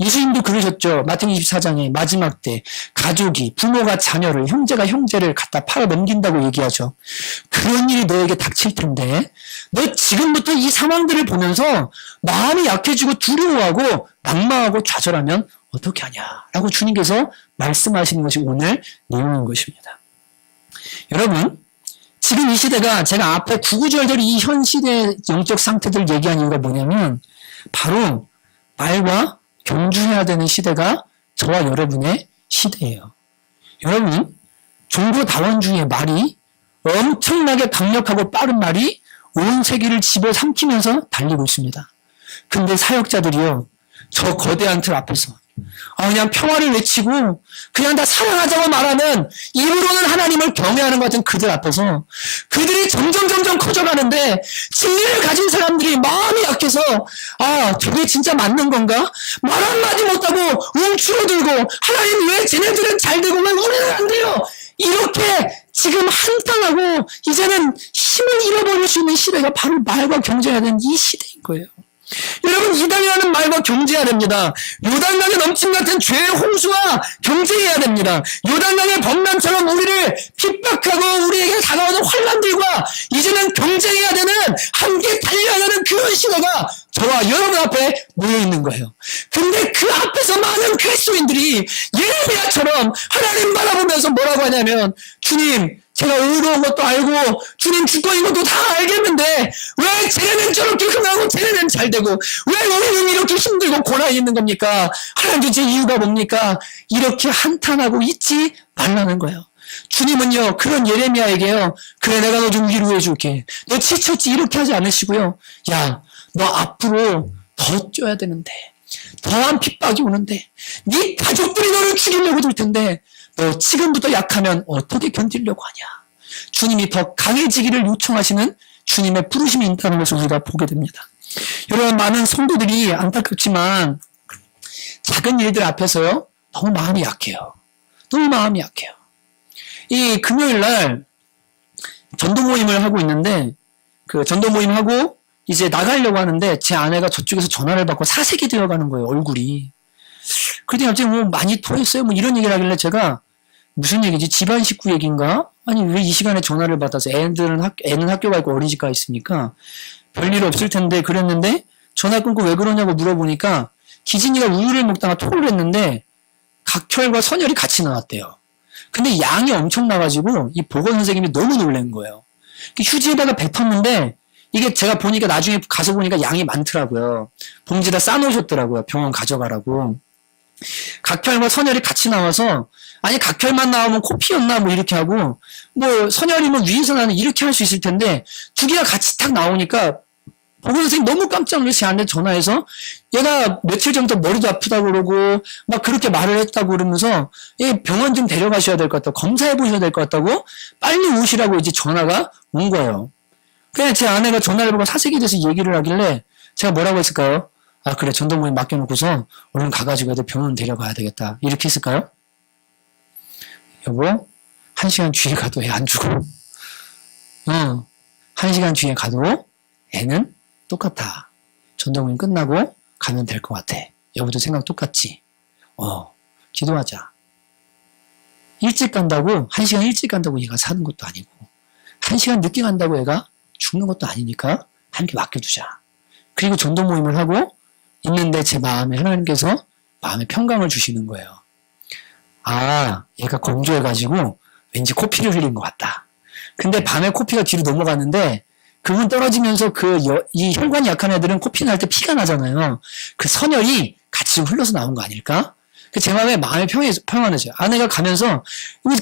예수님도 그러셨죠. 마태복음 24장에 마지막 때 가족이 부모가 자녀를 형제가 형제를 갖다 팔아 넘긴다고 얘기하죠. 그런 일이 너에게 닥칠 텐데 너 지금부터 이 상황들을 보면서 마음이 약해지고 두려워하고 낙망하고 좌절하면 어떻게 하냐라고 주님께서 말씀하시는 것이 오늘 내용인 것입니다. 여러분 지금 이 시대가 제가 앞에 구구절절 이 현 시대의 영적 상태들을 얘기한 이유가 뭐냐면 바로 말과 경주해야 되는 시대가 저와 여러분의 시대예요. 여러분, 종교다원주의의 말이 엄청나게 강력하고 빠른 말이 온 세계를 집어삼키면서 달리고 있습니다. 근데 사역자들이요, 저 거대한 틀 앞에서 그냥 평화를 외치고 그냥 다 사랑하자고 말하는 입으로는 하나님을 경외하는 것 같은 그들 앞에서 그들이 점점 커져가는데 진리를 가진 사람들이 마음이 약해서 저게 진짜 맞는 건가? 말 한마디 못하고 움츠러들고 하나님 왜 쟤네들은 잘 되고 왜 우리는 안 돼요? 이렇게 지금 한탄하고 이제는 힘을 잃어버릴 수 있는 시대가 바로 말과 경쟁해야 되는 이 시대인 거예요. 여러분 이당이라는 말과 경제해야 됩니다. 요단강의 넘침 같은 죄의 홍수와 경제해야 됩니다. 요단강의 범람처럼 우리를 핍박하고 우리에게 다가오는 환란들과 이제는 경쟁해야 되는 함께 달려야 하는 그런 시대가 저와 여러분 앞에 모여있는 거예요. 근데 그 앞에서 많은 그리스도인들이 예레미야처럼 하나님 바라보면서 뭐라고 하냐면 주님 제가 의로운 것도 알고 주님 주권인 것도 다 알겠는데 왜 쟤네는 저렇게 흥하고 쟤네는 잘 되고 왜 우리는 이렇게 힘들고 고난이 있는 겁니까? 하나님 도대체 이유가 뭡니까? 이렇게 한탄하고 있지 말라는 거예요. 주님은요 그런 예레미야에게요 그래 내가 너 좀 위로해 줄게. 너 지쳤지 이렇게 하지 않으시고요. 야 너 앞으로 더 뛰어야 되는데 더한 핍박이 오는데 네 가족들이 너를 죽이려고 들 텐데 너 지금부터 약하면 어떻게 견디려고 하냐. 주님이 더 강해지기를 요청하시는 주님의 부르심이 있다는 것을 우리가 보게 됩니다. 여러분 많은 성도들이 안타깝지만 작은 일들 앞에서요 너무 마음이 약해요. 너무 마음이 약해요. 이 금요일 날 전도 모임을 하고 있는데 그 전도 모임하고 이제 나가려고 하는데 제 아내가 저쪽에서 전화를 받고 사색이 되어가는 거예요. 얼굴이. 그랬더니 갑자기 뭐 많이 토했어요. 뭐 이런 얘기를 하길래 제가 무슨 얘기지? 집안 식구 얘기인가? 아니 왜 이 시간에 전화를 받아서 애는 학교가 있고 어린이집가 있으니까 별일 없을 텐데 그랬는데 전화 끊고 왜 그러냐고 물어보니까 기진이가 우유를 먹다가 토를 했는데 각혈과 선혈이 같이 나왔대요. 근데 양이 엄청 나가지고 이 보건 선생님이 너무 놀란 거예요. 휴지에다가 뱉었는데 이게 제가 보니까 나중에 가서 보니까 양이 많더라고요. 봉지에다 싸놓으셨더라고요. 병원 가져가라고. 각혈과 선혈이 같이 나와서 아니 각혈만 나오면 코피였나 뭐 이렇게 하고 뭐 선혈이면 위에서 나는 이렇게 할 수 있을 텐데 두 개가 같이 딱 나오니까 보건 선생님 너무 깜짝 놀라서 저한테 전화해서 얘가 며칠 전부터 머리도 아프다고 그러고 막 그렇게 말을 했다고 그러면서 얘 병원 좀 데려가셔야 될 것 같다고 검사해 보셔야 될 것 같다고 빨리 오시라고 이제 전화가 온 거예요. 그냥 제 아내가 전화를 받고 사색에 대해서 얘기를 하길래 제가 뭐라고 했을까요? 아 그래 전도모임 맡겨놓고서 얼른 가가지고 애들 병원 데려가야 되겠다 이렇게 했을까요? 여보 1시간 뒤에 가도 애 안 죽어. 1시간 뒤에 가도 애는 똑같아. 전도모임 끝나고 가면 될 것 같아. 여보도 생각 똑같지? 기도하자. 일찍 간다고 1시간 일찍 간다고 얘가 사는 것도 아니고 1시간 늦게 간다고 얘가 죽는 것도 아니니까 하나님께 맡겨두자. 그리고 전도모임을 하고 있는데 제 마음에 하나님께서 마음에 평강을 주시는 거예요. 아 얘가 건조해가지고 왠지 코피를 흘린 것 같다. 근데 밤에 코피가 뒤로 넘어갔는데 그건 떨어지면서 이 혈관이 약한 애들은 코피 날 때 피가 나잖아요. 그 선혈이 같이 흘러서 나온 거 아닐까? 제 마음에 평안해져요. 아내가 가면서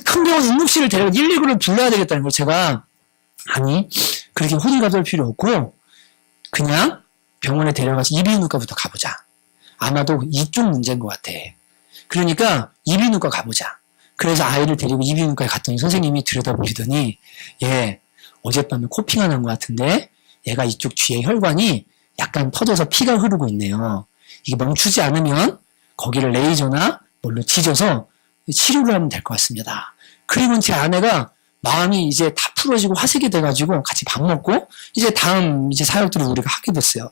큰 병원 응급실을 데려가 119를 불러야 되겠다는 걸 제가 아니 그렇게 호들갑 떨 필요 없고 그냥 병원에 데려가서 이비인후과부터 가보자. 아마도 이쪽 문제인 것 같아. 그러니까 이비인후과 가보자. 그래서 아이를 데리고 이비인후과에 갔더니 선생님이 들여다보시더니 얘 어젯밤에 코피가 난 것 같은데 얘가 이쪽 뒤에 혈관이 약간 터져서 피가 흐르고 있네요. 이게 멈추지 않으면 거기를 레이저나 뭘로 찢어서 치료를 하면 될 것 같습니다. 그리고 제 아내가 마음이 이제 다 풀어지고 화색이 돼가지고 같이 밥 먹고 이제 다음 이제 사역들을 우리가 하게 됐어요.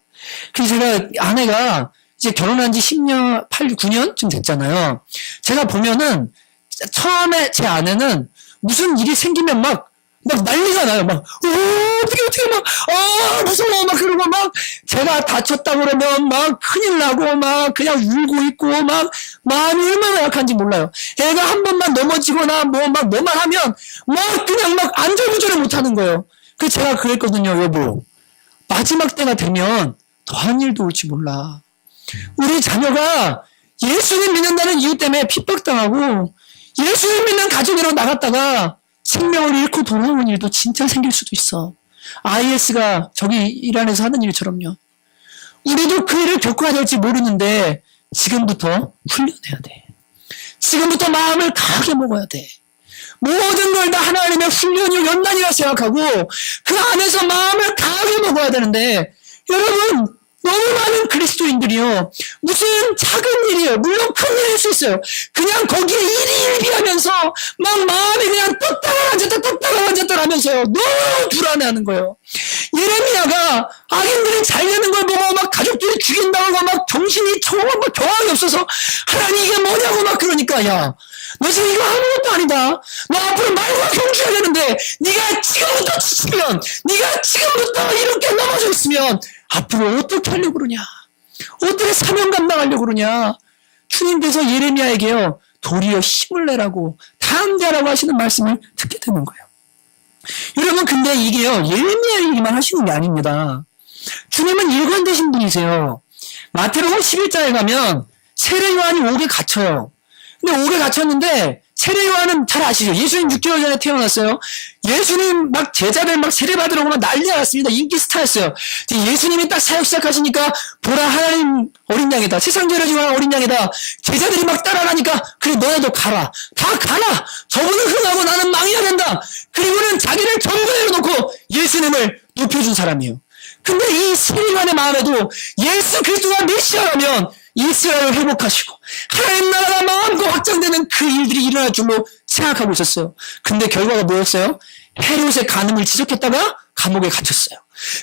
그래서 제가 아내가 이제 결혼한 지 10년, 9년쯤 됐잖아요. 제가 보면은 처음에 제 아내는 무슨 일이 생기면 막 난리가 나요. 어떻게 무서워 막 그러고 막 제가 다쳤다 그러면 막 큰일 나고 막 그냥 울고 있고 막 마음이 얼마나 약한지 몰라요. 애가 한 번만 넘어지거나 뭐만 하면 막 그냥 막 안절부절을 못 하는 거예요. 그래서 제가 그랬거든요. 여보 마지막 때가 되면 더한 일도 올지 몰라. 우리 자녀가 예수님 믿는다는 이유 때문에 핍박당하고 예수님 믿는 가정으로 나갔다가 생명을 잃고 돌아오는 일도 진짜 생길 수도 있어. IS가 저기 이란에서 하는 일처럼요. 우리도 그 일을 겪어야 될지 모르는데 지금부터 훈련해야 돼. 지금부터 마음을 강하게 먹어야 돼. 모든 걸 다 하나님의 훈련이 연단이라 생각하고 그 안에서 마음을 강하게 먹어야 되는데 여러분 너무 많은 그리스도인들이요. 무슨 작은 일이에요. 물론 큰 일일 수 있어요. 그냥 거기에 일희일비하면서 막 마음이 그냥 떴다가 앉았다 하면서요. 너무 불안해하는 거예요. 예레미야가 악인들이 잘 되는 걸 보고 막 가족들이 죽인다고 막 정신이 막 교황이 없어서 하나님 이게 뭐냐고 막 그러니까 야 너 지금 이거 아무것도 아니다. 너 앞으로 말과 경주해야 되는데 네가 지금부터 지치면 네가 지금부터 이렇게 넘어져 있으면 앞으로 어떻게 하려고 그러냐? 어떻게 사명 감당하려고 그러냐? 주님께서 예레미야에게요. 도리어 힘을 내라고 담대하라고 하시는 말씀을 듣게 되는 거예요. 여러분 근데 이게요. 예레미야 얘기만 하시는 게 아닙니다. 주님은 일관되신 분이세요. 마태복음 11장에 가면 세례 요한이 옥에 갇혀요. 근데 옥에 갇혔는데 세례 요한은 잘 아시죠? 예수님 6개월 전에 태어났어요. 예수님 막 제자들 막 세례 받으려고 막 난리가 났습니다. 인기 스타였어요. 예수님이 딱 사역 시작하시니까 보라 하나님 어린 양이다. 세상 죄를 지고 어린 양이다. 제자들이 막 따라가니까 그래 너네도 가라. 다 가라. 저분은 흥하고 나는 망해야 된다. 그리고는 자기를 전부 내려놓고 예수님을 높여준 사람이에요. 근데 이 세례 요한의 마음에도 예수 그리스도가 메시아라면 이스라엘을 회복하시고 하나님 나라가 마음껏 확장되는 그 일들이 일어날 줄로 생각하고 있었어요. 근데 결과가 뭐였어요? 헤롯의 간음을 지적했다가 감옥에 갇혔어요.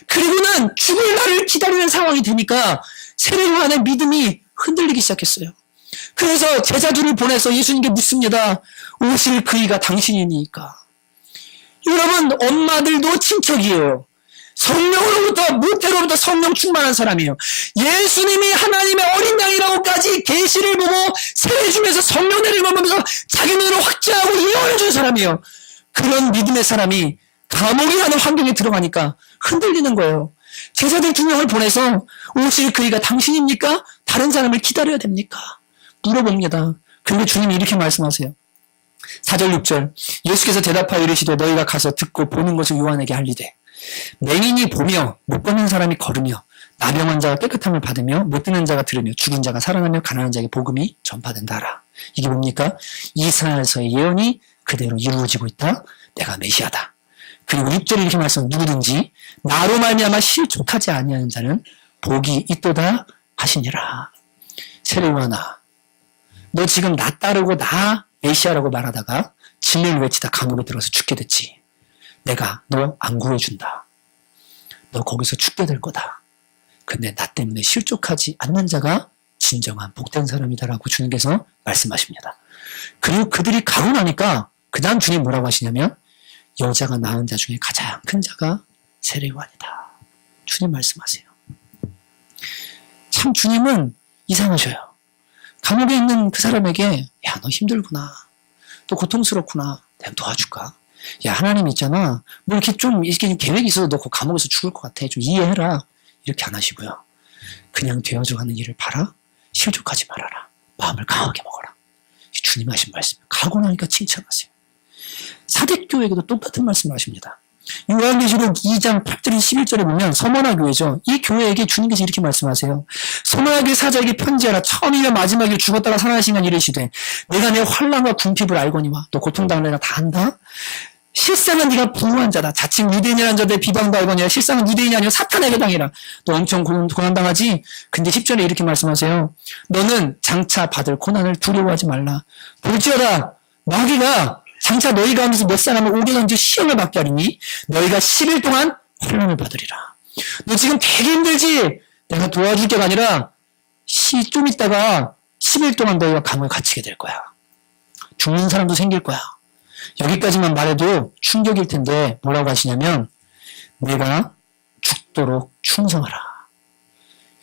그리고는 죽을 날을 기다리는 상황이 되니까 세례 요한의 믿음이 흔들리기 시작했어요. 그래서 제자들을 보내서 예수님께 묻습니다. 오실 그이가 당신이니까. 여러분 엄마들도 친척이에요. 성령으로부터 모태로부터 성령 충만한 사람이에요. 예수님이 하나님의 어린 양이라고까지 계시를 보고 세례 주면서 성령 내림을 보면서 자기 눈으로 확증하고 예언을 준 사람이에요. 그런 믿음의 사람이 감옥이라는 환경에 들어가니까 흔들리는 거예요. 제자들 2명을 보내서 오실 그이가 당신입니까? 다른 사람을 기다려야 됩니까? 물어봅니다. 그리고 주님이 이렇게 말씀하세요. 4절 6절 예수께서 대답하여 이르시되 너희가 가서 듣고 보는 것을 요한에게 알리되 맹인이 보며 못 보는 사람이 걸으며 나병한 자가 깨끗함을 받으며 못 듣는 자가 들으며 죽은 자가 살아나며 가난한 자에게 복음이 전파된다 하라. 이게 뭡니까? 이사야서의 예언이 그대로 이루어지고 있다. 내가 메시아다. 그리고 6절에 이렇게 말씀 누구든지 나로 말미암아 실족하지 아니하는 자는 복이 있도다 하시니라. 세례요한아, 너 지금 나 따르고 나 메시아라고 말하다가 진리를 외치다 감옥에 들어서 죽게 됐지. 내가 너 안 구해준다. 너 거기서 죽게 될 거다. 근데 나 때문에 실족하지 않는 자가 진정한 복된 사람이다라고 주님께서 말씀하십니다. 그리고 그들이 가고 나니까 그 다음 주님 뭐라고 하시냐면 여자가 낳은 자 중에 가장 큰 자가 세례요한이다. 주님 말씀하세요. 참 주님은 이상하셔요. 감옥에 있는 그 사람에게 야, 너 힘들구나. 또 고통스럽구나. 내가 도와줄까? 야, 하나님 있잖아. 뭐 이렇게 좀 이렇게 계획이 있어서 너 그 감옥에서 죽을 것 같아. 좀 이해해라. 이렇게 안 하시고요. 그냥 되어져가는 일을 봐라. 실족하지 말아라. 마음을 강하게 먹어라. 주님 하신 말씀. 가고 나니까 칭찬하세요. 사대교회에도 똑같은 말씀을 하십니다. 요한계시록 2장 8절 11절에 보면 서머나 교회죠. 이 교회에게 주님께서 이렇게 말씀하세요. 서머나 교회 사자에게 편지하라. 처음이며 마지막에 죽었다가 살아나신 간 이르시되 내가 내 환난과 궁핍을 알거니와 또 고통당을 내가 다 안다. 실상은 네가 부유한 자다. 자칭 유대인이라는 자들 비방도 알거니와 실상은 유대인이 아니고 사탄에게 당해라. 너 엄청 고난당하지? 근데 10절에 이렇게 말씀하세요. 너는 장차 받을 고난을 두려워하지 말라. 볼지어다 마귀가 장차 너희 가운데서 몇 사람을 오게 던져 시험을 받게 하리니 너희가 10일 동안 환난을 받으리라. 너 지금 되게 힘들지? 내가 도와줄 게가 아니라 좀 있다가 10일 동안 너희가 감옥에 갇히게 될 거야. 죽는 사람도 생길 거야. 여기까지만 말해도 충격일 텐데 뭐라고 하시냐면 내가 죽도록 충성하라.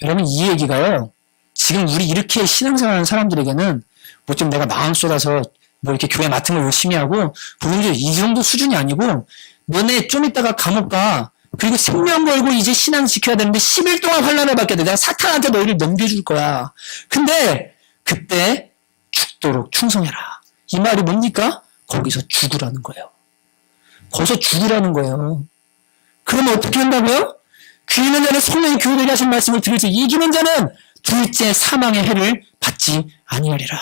여러분 이 얘기가요. 지금 우리 이렇게 신앙생활하는 사람들에게는 뭐 좀 내가 마음 쏟아서 뭐 이렇게 교회 맡은 걸 열심히 하고 부분적으로 이 정도 수준이 아니고 너네 좀 있다가 감옥 가. 그리고 생명 걸고 이제 신앙 지켜야 되는데 10일 동안 환난을 받게 돼. 내가 사탄한테 너희를 넘겨줄 거야. 근데 그때 죽도록 충성해라. 이 말이 뭡니까? 거기서 죽으라는 거예요. 거기서 죽으라는 거예요. 그러면 어떻게 한다고요? 귀 있는 자는 성령이 교회에게 하신 말씀을 들을지 이기는 자는 둘째 사망의 해를 받지 아니하리라.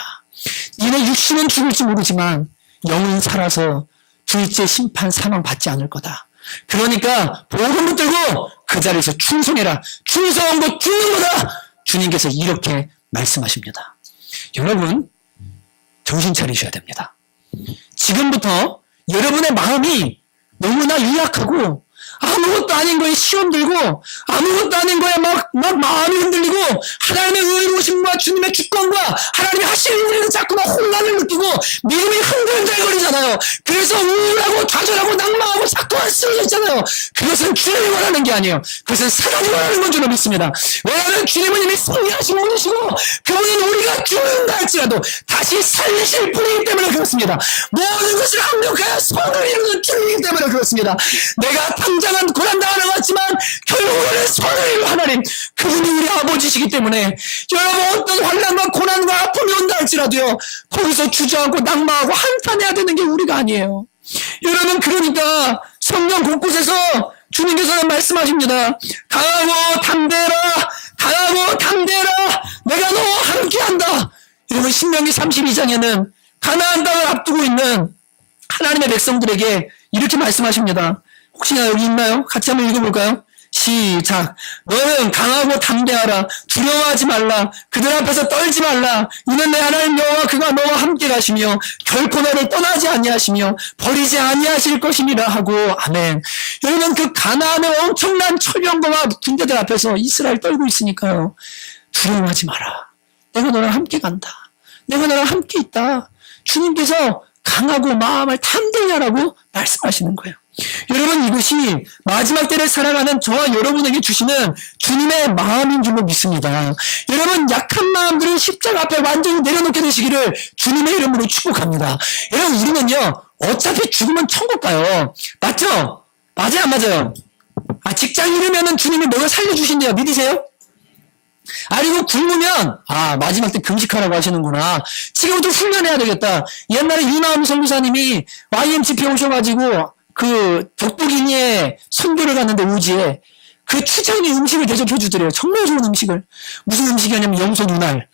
니네 육신은 죽을지 모르지만 영은 살아서 둘째 심판 사망 받지 않을 거다. 그러니까 복음 붙들고 그 자리에서 충성해라. 충성한 거 죽는 거다. 주님께서 이렇게 말씀하십니다. 여러분 정신 차리셔야 됩니다. 지금부터 여러분의 마음이 너무나 유약하고 아무것도 아닌 거에 시험 들고 아무것도 아닌 거에 막 마음이 흔들리고 하나님의 의로우심과 주님의 주권과 하나님이 하시는 일에는 자꾸만 혼란을 느끼고 믿음이 흔들흔들거리잖아요. 그래서 우울하고 좌절하고 낭망하고 자꾸만 쓰러져 있잖아요. 그것은 주님이 원하는 게 아니에요. 그것은 사단이 원하는 건 줄로 믿습니다. 왜냐하면 주님은 이미 승리하신 분이시고 그분은 우리가 죽는다 할지라도 다시 살리실 분이기 때문에 그렇습니다. 모든 것을 합력하여 선을 이루는 주님이기 때문에 그렇습니다. 내가 당장은 고난당하는 것 같지만 결국에는 선을 이루는 하나님 그분이 우리 아버지시기 때문에 여러분 어떤 환난과 고난과 아픔이 온다 할지라도요 거기서 주저하고 낭망하고 한탄해야 되는 게 우리가 아니에요. 여러분 그러니까 성경 곳곳에서 주님께서는 말씀하십니다. 강하고 담대해라. 강하고 담대해라. 내가 너와 함께한다. 여러분 신명기 32장에는 가나안 땅을 앞두고 있는 하나님의 백성들에게 이렇게 말씀하십니다. 혹시나 여기 있나요? 같이 한번 읽어볼까요? 시작. 너는 강하고 담대하라. 두려워하지 말라. 그들 앞에서 떨지 말라. 이는 내 하나님 여호와 그가 너와 함께 가시며 결코 너를 떠나지 아니하시며 버리지 아니하실 것임이라 하고 아멘. 여러분 그 가나안의 엄청난 철병거와 군대들 앞에서 이스라엘 떨고 있으니까요. 두려워하지 마라. 내가 너랑 함께 간다. 내가 너랑 함께 있다. 주님께서 강하고 마음을 담대히 하라고 말씀하시는 거예요. 여러분 이것이 마지막 때를 살아가는 저와 여러분에게 주시는 주님의 마음인 줄로 믿습니다. 여러분 약한 마음들은 십자가 앞에 완전히 내려놓게 되시기를 주님의 이름으로 축복합니다. 여러분 우리는요 어차피 죽으면 천국 가요. 맞죠? 맞아요, 안 맞아요? 직장 잃으면은 주님이 뭐가 살려주신대요. 믿으세요? 그리고 굶으면, 마지막 때 금식하라고 하시는구나. 지금부터 훈련해야 되겠다. 옛날에 유나음 선교사님이 YMCP 오셔가지고, 그, 덕북인의 선교를 갔는데, 우지에. 그 추장이 음식을 대접해 주더래요. 정말 좋은 음식을. 무슨 음식이었냐면, 영소 눈알.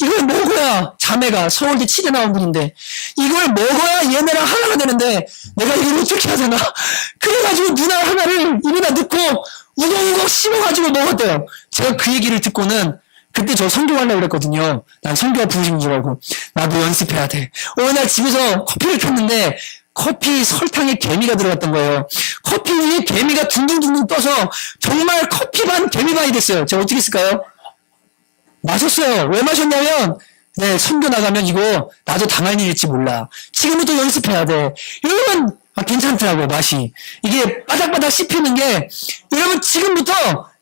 이걸 먹어야, 자매가 서울대 치대 나온 분인데, 이걸 먹어야 얘네랑 하나가 되는데, 내가 이걸 어떻게 하야 되나? 그래가지고 눈알 하나를 입에다 넣고, 우걱우걱 씹어가지고 먹었대요. 제가 그 얘기를 듣고는, 그때 저 선교하려고 그랬거든요. 난 선교가 부르신 줄 알고, 나도 연습해야 돼. 어느 날 집에서 커피를 켰는데, 커피 설탕에 개미가 들어갔던 거예요. 커피 위에 개미가 둥둥둥둥 떠서, 정말 커피 반 개미 반이 됐어요. 제가 어떻게 했을까요? 마셨어요. 왜 마셨냐면, 선교 나가면 이거 나도 당할 일일지 몰라. 지금부터 연습해야 돼. 여러분, 괜찮더라고요, 맛이. 이게 바닥바닥 씹히는 게, 여러분, 지금부터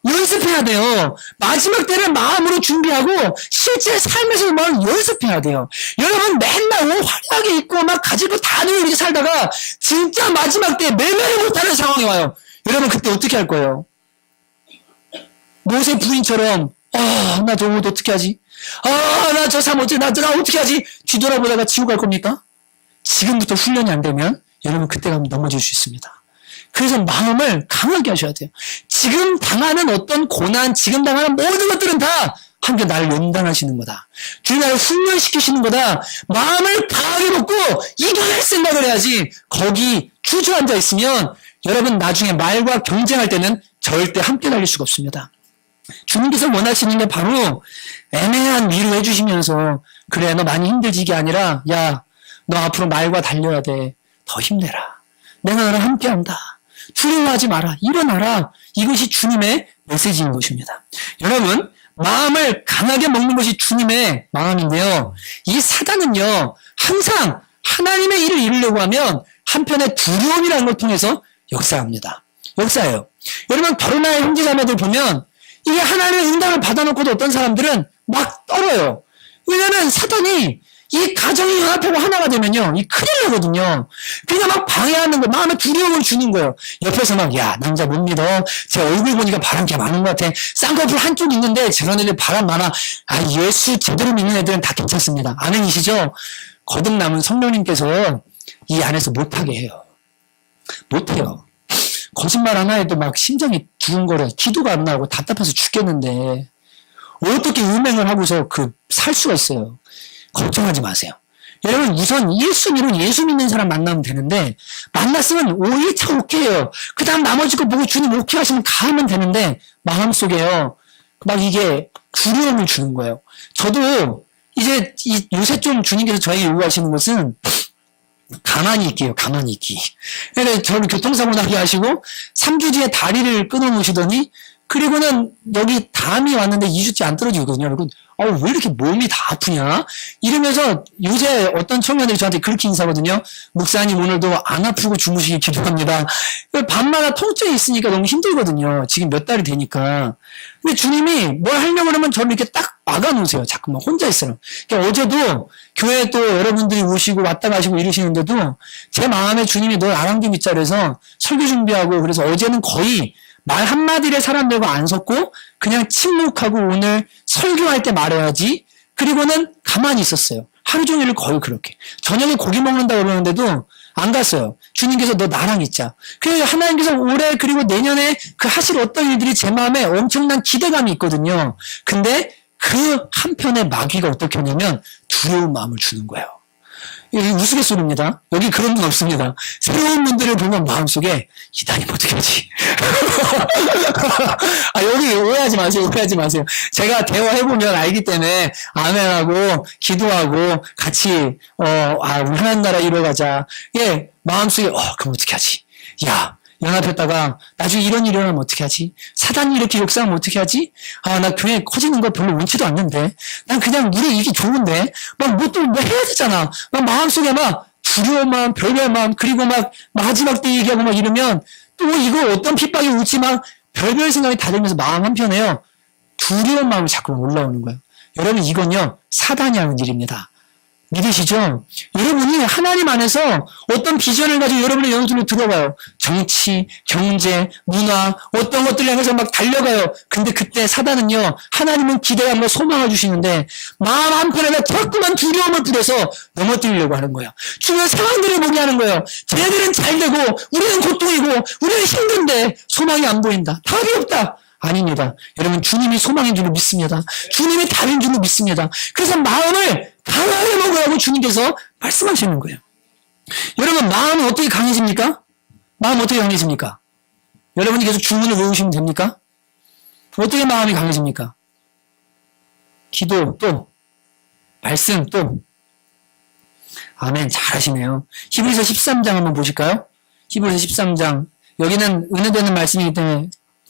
연습해야 돼요. 마지막 때를 마음으로 준비하고, 실제 삶에서 뭘 연습해야 돼요. 여러분, 맨날 옷 화려하게 입고, 막 가지고 다니고 이렇게 살다가, 진짜 마지막 때 매매를 못하는 상황이 와요. 여러분, 그때 어떻게 할 거예요? 모세 부인처럼, 나 저 옷 어떻게 하지? 나 저 삶 어떻게, 나 어떻게 하지? 뒤돌아보다가 지옥 갈 겁니까? 지금부터 훈련이 안 되면 여러분 그때 가면 넘어질 수 있습니다. 그래서 마음을 강하게 하셔야 돼요. 지금 당하는 어떤 고난, 지금 당하는 모든 것들은 다 하나님께 나를 연단하시는 거다. 주님 나를 훈련시키시는 거다. 마음을 강하게 먹고 이겨낼 생각을 해야지. 거기 주저앉아 있으면 여러분 나중에 말과 경쟁할 때는 절대 함께 달릴 수가 없습니다. 주님께서 원하시는 게 바로 애매한 위로해 주시면서 그래 너 많이 힘들지게 아니라 야 너 앞으로 말과 달려야 돼. 더 힘내라. 내가 너랑 함께한다. 두려워하지 마라. 일어나라. 이것이 주님의 메시지인 것입니다. 여러분 마음을 강하게 먹는 것이 주님의 마음인데요. 이 사단은요 항상 하나님의 일을 이루려고 하면 한편의 두려움이라는 걸 통해서 역사합니다. 역사예요. 여러분 결혼할 형제자매들 보면 이게 하나님의 응답을 받아놓고도 어떤 사람들은 막 떨어요. 왜냐면 사단이 이 가정이 연합하고 하나가 되면요, 이 큰일 나거든요. 그냥 막 방해하는 거, 마음에 두려움을 주는 거예요. 옆에서 막, 야, 남자 못 믿어. 제 얼굴 보니까 바람 게 많은 것 같아. 쌍꺼풀 한쪽 있는데 저런 애들 바람 많아. 예수 제대로 믿는 애들은 다 괜찮습니다. 아멘이시죠? 거듭남은 성령님께서 이 안에서 못하게 해요. 못해요. 거짓말 하나 해도 막 심장이 두근거려. 기도가 안 나오고 답답해서 죽겠는데 어떻게 음행을 하고서 살 수가 있어요. 걱정하지 마세요. 여러분 우선 예수 믿는 사람 만나면 되는데 만났으면 오해 차 오케이요. 그 다음 나머지 거 보고 주님 오케이 하시면 가면 되는데 마음속에요. 막 이게 두려움을 주는 거예요. 저도 이제 요새 좀 주님께서 저에게 요구하시는 것은 가만히 있게요. 가만히 있기. 그러니까 저를 교통사고 나게 하시고 3주 뒤에 다리를 끊어놓으시더니 그리고는 여기 담이 왔는데 2주째 안 떨어지거든요. 그리고 왜 이렇게 몸이 다 아프냐? 이러면서 요새 어떤 청년들이 저한테 그렇게 인사하거든요. 목사님 오늘도 안 아프고 주무시길 기도합니다. 밤마다 통증이 있으니까 너무 힘들거든요. 지금 몇 달이 되니까. 근데 주님이 뭘 하려고 하면 저를 이렇게 딱 막아놓으세요. 자꾸만 혼자 있어요. 그러니까 어제도 교회에 또 여러분들이 오시고 왔다 가시고 이러시는데도 제 마음에 주님이 너 나랑 좀 있자 그래서 설교 준비하고 그래서 어제는 거의 말 한마디를 사람 되고 안 섰고 그냥 침묵하고 오늘 설교할 때 말해야지. 그리고는 가만히 있었어요. 하루 종일 거의 그렇게. 저녁에 고기 먹는다고 그러는데도 안 갔어요. 주님께서 너 나랑 있자. 그래서 하나님께서 올해 그리고 내년에 하실 어떤 일들이 제 마음에 엄청난 기대감이 있거든요. 근데 그 한편의 마귀가 어떻게 하냐면 두려운 마음을 주는 거예요. 이게 우스갯소리입니다. 여기 그런 분 없습니다. 새로운 분들을 보면 마음속에 이다니면 어떻게 하지? 여기 오해하지 마세요. 오해하지 마세요. 제가 대화해보면 알기 때문에 아멘하고 기도하고 같이 우리 하나님 나라 이루어가자. 예, 마음속에 그럼 어떻게 하지? 야, 연합했다가 나중에 이런 일이 일어나면 어떻게 하지? 사단이 이렇게 역사하면 어떻게 하지? 나 교회 커지는 거 별로 원치도 않는데 난 그냥 우리 이게 좋은데 막 뭐 또 뭐 해야 되잖아. 막 마음속에 막 두려운 마음, 별별 마음 그리고 막 마지막 때 얘기하고 막 이러면 또 이거 어떤 핍박이 올지 막 별별 생각이 다 들면서 마음 한편에요. 두려운 마음이 자꾸 올라오는 거예요. 여러분 이건요 사단이 하는 일입니다. 믿으시죠? 여러분이 하나님 안에서 어떤 비전을 가지고 여러분의 영혼으로 들어가요. 정치, 경제, 문화, 어떤 것들을 향해서 막 달려가요. 근데 그때 사단은요, 하나님은 기대감과 소망을 주시는데 마음 한편에다 자꾸만 두려움을 부려서 넘어뜨리려고 하는 거예요. 주변 상황들을 보게 하는 거예요. 쟤네들은 잘 되고 우리는 고통이고 우리는 힘든데 소망이 안 보인다. 답이 없다. 아닙니다. 여러분, 주님이 소망인 줄로 믿습니다. 주님이 답인 줄로 믿습니다. 그래서 마음을 강하게 먹으라고 주님께서 말씀하시는 거예요. 여러분, 마음은 어떻게 강해집니까? 마음 어떻게 강해집니까? 여러분이 계속 주문을 외우시면 됩니까? 어떻게 마음이 강해집니까? 기도, 또 말씀, 또 아멘, 잘하시네요. 히브리서 13장 한번 보실까요? 히브리서 13장, 여기는 은혜되는 말씀이기 때문에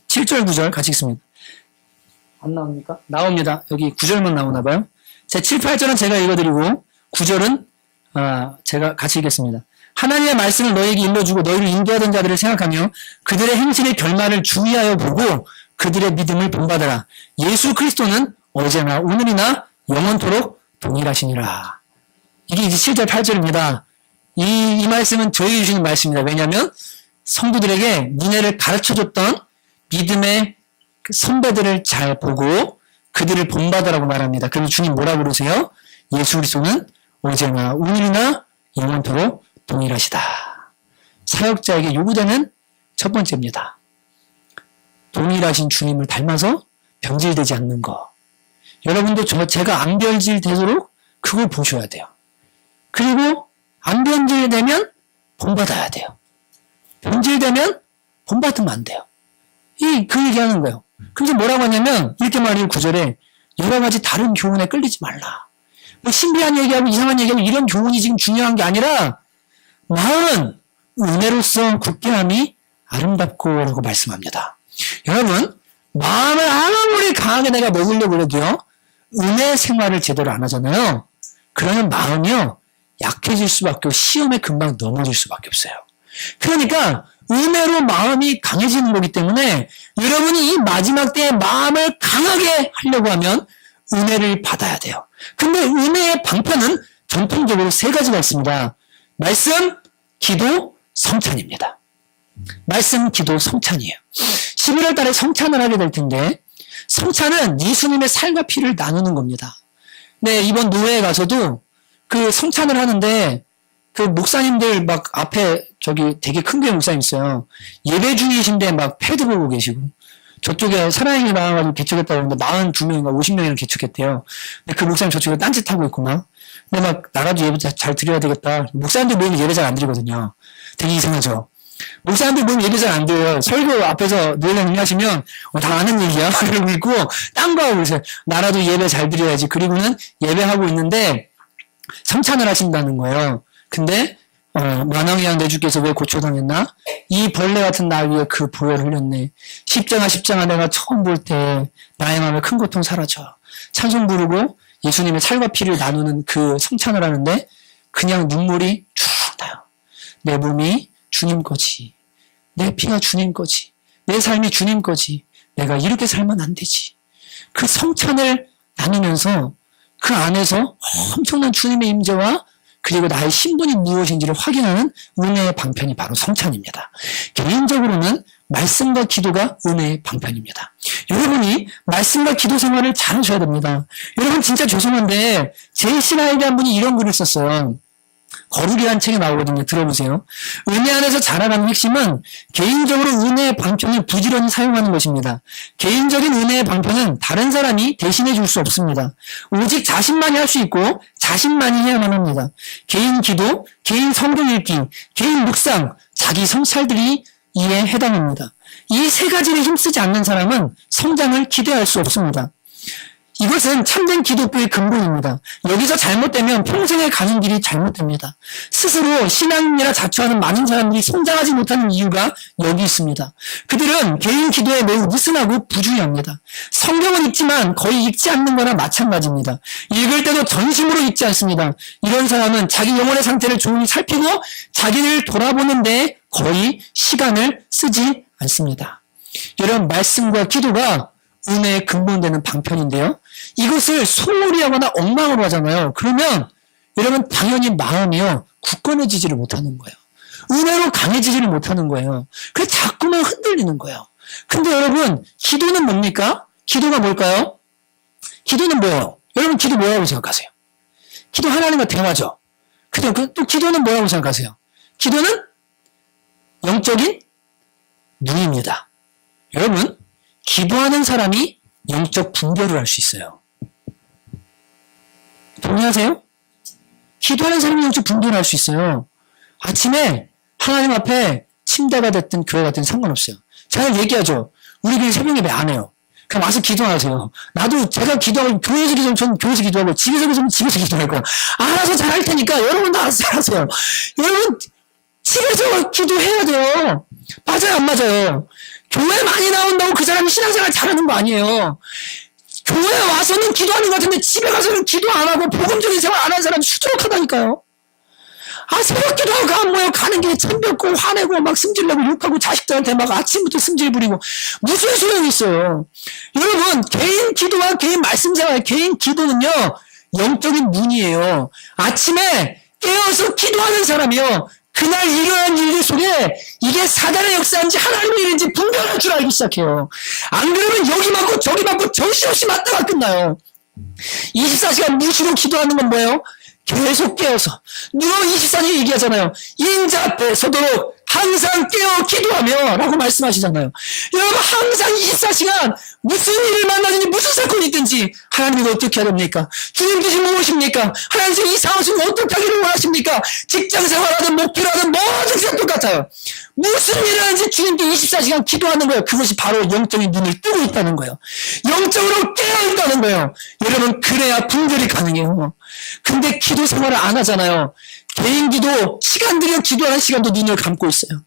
7절, 9절 같이 읽습니다. 안 나옵니까? 나옵니다. 여기 9절만 나오나 봐요. 제 7, 8절은 제가 읽어드리고 9절은 제가 같이 읽겠습니다. 하나님의 말씀을 너에게 일러주고 너희를 인도하던 자들을 생각하며 그들의 행실의 결말을 주의하여 보고 그들의 믿음을 본받아라. 예수 그리스도는 어제나 오늘이나 영원토록 동일하시니라. 이게 이제 7절, 8절입니다. 이 말씀은 저에게 주시는 말씀입니다. 왜냐하면 성도들에게 니네를 가르쳐줬던 믿음의 선배들을 잘 보고 그들을 본받으라고 말합니다. 그럼 주님 뭐라고 그러세요? 예수 그리스도는 어제나 오늘이나 영원토록 동일하시다. 사역자에게 요구되는 첫 번째입니다. 동일하신 주님을 닮아서 변질되지 않는 거. 여러분도 제가 안 변질되도록 그걸 보셔야 돼요. 그리고 안 변질되면 본받아야 돼요. 변질되면 본받으면 안 돼요. 그 얘기하는 거예요. 그래서 뭐라고 하냐면 이렇게 말해요. 9절에 여러 가지 다른 교훈에 끌리지 말라. 뭐 신비한 얘기하고 이상한 얘기하고 이런 교훈이 지금 중요한 게 아니라 마음은 은혜로서 굳게함이 아름답고 라고 말씀합니다. 여러분, 마음을 아무리 강하게 내가 먹으려고 해도요, 은혜 생활을 제대로 안 하잖아요. 그러면 마음이요, 약해질 수밖에 없고 시험에 금방 넘어질 수밖에 없어요. 그러니까 은혜로 마음이 강해지는 거기 때문에 여러분이 이 마지막 때에 마음을 강하게 하려고 하면 은혜를 받아야 돼요. 근데 은혜의 방편은 전통적으로 세 가지가 있습니다. 말씀, 기도, 성찬입니다. 말씀, 기도, 성찬이에요. 11월 달에 성찬을 하게 될 텐데 성찬은 예수님의 살과 피를 나누는 겁니다. 네, 이번 노회에 가서도 그 성찬을 하는데 그 목사님들 막 앞에 저기 되게 큰 교회 목사님 있어요. 예배 중이신데 막 패드 보고 계시고 저쪽에 사랑이 나와가지고 개척했다고 하는데 42명인가 50명이나 개척했대요. 근데 그 목사님 저쪽에 딴짓하고 있고 막 근데 막 나가도 예배 잘 드려야 되겠다. 목사님들 모이면 예배 잘 안 드리거든요. 되게 이상하죠. 목사님들 모이면 예배 잘 안 드려요. 설교 앞에서 노래를 하시면 다 아는 얘기야. 그러고 있고 딴 거 하고 있어요. 나라도 예배 잘 드려야지. 그리고는 예배하고 있는데 성찬을 하신다는 거예요. 근데 만왕의 양 내 주께서 왜 고초당했나? 이 벌레 같은 나 위에 그 보혈을 흘렸네. 십자가 내가 처음 볼 때 나의 마음에 큰 고통 사라져. 찬송 부르고 예수님의 살과 피를 나누는 그 성찬을 하는데 그냥 눈물이 쭉 나요. 내 몸이 주님 거지. 내 피가 주님 거지. 내 삶이 주님 거지. 내가 이렇게 살면 안 되지. 그 성찬을 나누면서 그 안에서 엄청난 주님의 임재와 그리고 나의 신분이 무엇인지를 확인하는 은혜의 방편이 바로 성찬입니다. 개인적으로는 말씀과 기도가 은혜의 방편입니다. 여러분이 말씀과 기도 생활을 잘 하셔야 됩니다. 여러분 진짜 죄송한데 제 신하에게 한 분이 이런 글을 썼어요. 거룩이라는 책에 나오거든요. 들어보세요. 은혜 안에서 자라가는 핵심은 개인적으로 은혜의 방편을 부지런히 사용하는 것입니다. 개인적인 은혜의 방편은 다른 사람이 대신해 줄 수 없습니다. 오직 자신만이 할 수 있고 자신만이 해야만 합니다. 개인 기도, 개인 성경 읽기, 개인 묵상, 자기 성찰들이 이에 해당합니다. 이 세 가지를 힘쓰지 않는 사람은 성장을 기대할 수 없습니다. 이것은 참된 기독교의 근본입니다. 여기서 잘못되면 평생에 가는 길이 잘못됩니다. 스스로 신앙인이라 자처하는 많은 사람들이 성장하지 못하는 이유가 여기 있습니다. 그들은 개인 기도에 매우 느슨하고 부주의합니다. 성경은 읽지만 거의 읽지 않는 거나 마찬가지입니다. 읽을 때도 전심으로 읽지 않습니다. 이런 사람은 자기 영혼의 상태를 조용히 살피고 자기를 돌아보는 데 거의 시간을 쓰지 않습니다. 이런 말씀과 기도가 은혜의 근본되는 방편인데요. 이것을 소홀히 하거나 엉망으로 하잖아요. 그러면 여러분 당연히 마음이요 굳건해지지를 못하는 거예요. 은혜로 강해지지를 못하는 거예요. 그래서 자꾸만 흔들리는 거예요. 근데 여러분 기도는 뭡니까? 기도가 뭘까요? 기도는 뭐예요? 여러분 기도 뭐라고 생각하세요? 기도 하나님과 대화죠. 그죠? 또 기도는 뭐라고 생각하세요? 기도는 영적인 눈입니다. 여러분 기도하는 사람이 영적 분별을 할 수 있어요. 동의하세요? 기도하는 사람이 영적 분별을 할 수 있어요. 아침에 하나님 앞에 침대가 됐든 교회가 됐든 상관없어요. 제가 얘기하죠. 우리 교회 새벽 예배 안 해요. 그냥 와서 기도하세요. 나도 제가 기도하고 교회에서 기도하면 저는 교회에서 기도하고 집에서 기도하면 집에서 기도하고 알아서 잘할 테니까 여러분도 알아서 잘하세요. 여러분 집에서 기도해야 돼요. 맞아요 안 맞아요? 교회 많이 나온다고 그 사람이 신앙생활 잘하는 거 아니에요. 교회에 와서는 기도하는 것 같은데 집에 가서는 기도 안 하고 복음적인 생활 안 하는 사람이 수두룩하다니까요. 아 새벽 기도하고 안 모여 가는 길에 참 뱉고 화내고 막 승질내고 욕하고 자식들한테 막 아침부터 승질 부리고 무슨 소용이 있어요. 여러분 개인 기도와 개인 말씀 생활 개인 기도는요 영적인 문이에요. 아침에 깨어서 기도하는 사람이요 그날 일어난 일들 속에 이게 사단의 역사인지 하나님의 일인지 분별할 줄 알기 시작해요. 안 그러면 여기 맞고 저기 맞고 정신없이 맞다가 끝나요. 24시간 무시로 기도하는 건 뭐예요? 계속 깨어서 누가 24시간 얘기하잖아요. 인자 앞에 서도록 항상 깨어 기도하며 라고 말씀하시잖아요. 여러분 항상 24시간 무슨 일을 만나든지 무슨 사건이 있든지 하나님이 어떻게 해야 됩니까? 주님 뜻이 무엇입니까? 하나님 이 상황 속에 어떻게 하기를 원하십니까? 직장생활하든 목표라든 모든 게 똑같아요. 무슨 일을 하는지 주님께 24시간 기도하는 거예요. 그것이 바로 영적인 눈을 뜨고 있다는 거예요. 영적으로 깨어 있다는 거예요. 여러분 그래야 분별이 가능해요. 근데 기도 생활을 안 하잖아요. 개인 기도, 시간 들여 기도하는 시간도 눈을 감고 있어요.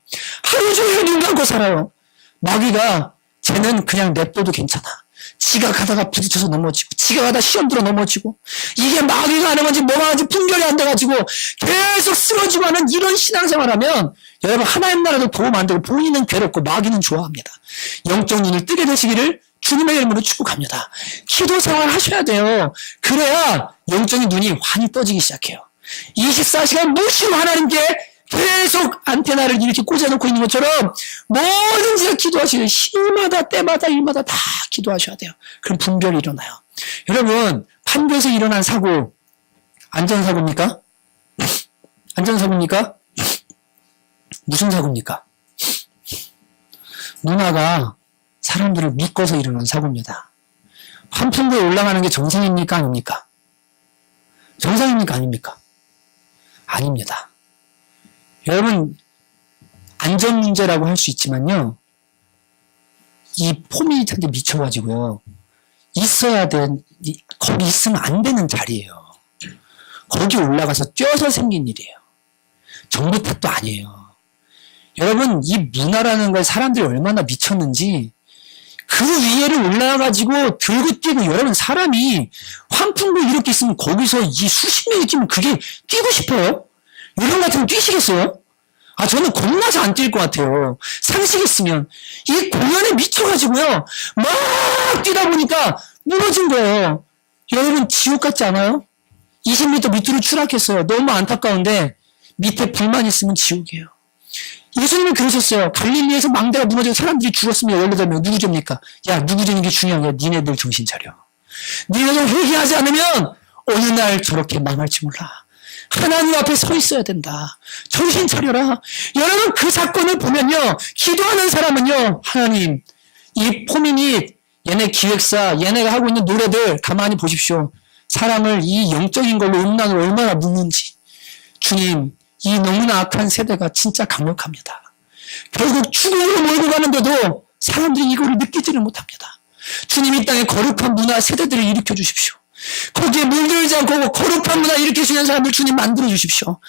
하루 종일 눈 감고 살아요. 마귀가 쟤는 그냥 냅둬도 괜찮아. 지가 가다가 부딪혀서 넘어지고 지가 가다 시험 들어 넘어지고 이게 마귀가 하는 건지 뭐가 하는지 분별이 안 돼가지고 계속 쓰러지고 하는 이런 신앙생활하면 여러분 하나님 나라도 도움 안 되고 본인은 괴롭고 마귀는 좋아합니다. 영적 눈을 뜨게 되시기를 주님의 이름으로 축복합니다. 기도 생활 하셔야 돼요. 그래야 영적인 눈이 환히 떠지기 시작해요. 24시간 무시로 하나님께 계속 안테나를 이렇게 꽂아놓고 있는 것처럼 뭐든지 기도하시는 시마다 때마다 일마다 다 기도하셔야 돼요. 그럼 분별이 일어나요. 여러분 판교에서 일어난 사고 안전사고입니까? 안전사고입니까? 무슨 사고입니까? 누나가 사람들을 믿고서 일어난 사고입니다. 환풍구에 올라가는 게 정상입니까? 아닙니까? 정상입니까? 아닙니까? 아닙니다. 여러분 안전 문제라고 할 수 있지만요. 이 포미한테 미쳐가지고요. 있어야 된 거기 있으면 안 되는 자리예요. 거기 올라가서 뛰어서 생긴 일이에요. 정부 탓도 아니에요. 여러분 이 문화라는 걸 사람들이 얼마나 미쳤는지 그 위에를 올라가가지고 들고 뛰고 여러분 사람이 환풍구 이렇게 있으면 거기서 이 수십 명이 뛰면 그게 뛰고 싶어요? 여러분 같으면 뛰시겠어요? 아 저는 겁나서 안 뛸 것 같아요. 상식 있으면 이 공연에 미쳐가지고요 막 뛰다 보니까 무너진 거예요. 여러분 지옥 같지 않아요? 20m 밑으로 추락했어요. 너무 안타까운데 밑에 불만 있으면 지옥이에요. 예수님은 그러셨어요. 갈릴리에서 망대가 무너지고 사람들이 죽었으면 18명 누구 죄입니까? 야 누구 죄인 게 중요한 거야. 니네들 정신 차려. 니네들 회개하지 않으면 어느 날 저렇게 망할지 몰라. 하나님 앞에 서 있어야 된다. 정신 차려라. 여러분 그 사건을 보면요. 기도하는 사람은요. 하나님 이 포민이 얘네 기획사 얘네가 하고 있는 노래들 가만히 보십시오. 사람을 이 영적인 걸로 음란으로 얼마나 묶는지. 주님 이 너무나 악한 세대가 진짜 강력합니다. 결국 죽음으로 몰고 가는데도 사람들이 이거를 느끼지를 못합니다. 주님 이 땅에 거룩한 문화 세대들을 일으켜 주십시오. 거기에 물들지 않고 거룩한 문화 일으키시는 사람을 주님 만들어 주십시오.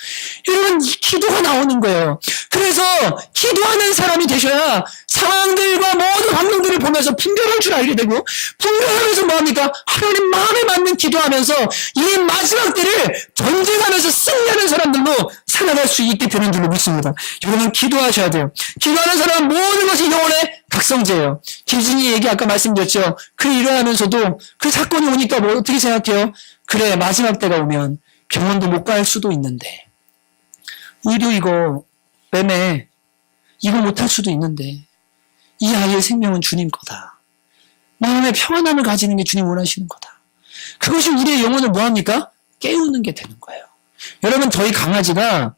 여러분 기도가 나오는 거예요. 그래서 기도하는 사람이 되셔야 상황들과 모든 환경들을 보면서 분별할 줄 알게 되고 분별하면서 뭐합니까? 하나님 마음에 맞는 기도하면서 이 마지막 때를 전쟁하면서 승리하는 사람들로 살아갈 수 있게 되는 줄로 믿습니다. 여러분 기도하셔야 돼요. 기도하는 사람은 모든 것이 영혼의 각성제예요. 김진희 얘기 아까 말씀드렸죠. 그 일어나면서도 그 사건이 오니까 뭐 어떻게 생각해요? 그래 마지막 때가 오면 병원도 못 갈 수도 있는데, 의료 이거 매매 이거 못할 수도 있는데, 이 아이의 생명은 주님 거다. 마음의 평안함을 가지는 게 주님 원하시는 거다. 그것이 우리의 영혼을 뭐합니까? 깨우는 게 되는 거예요. 여러분, 저희 강아지가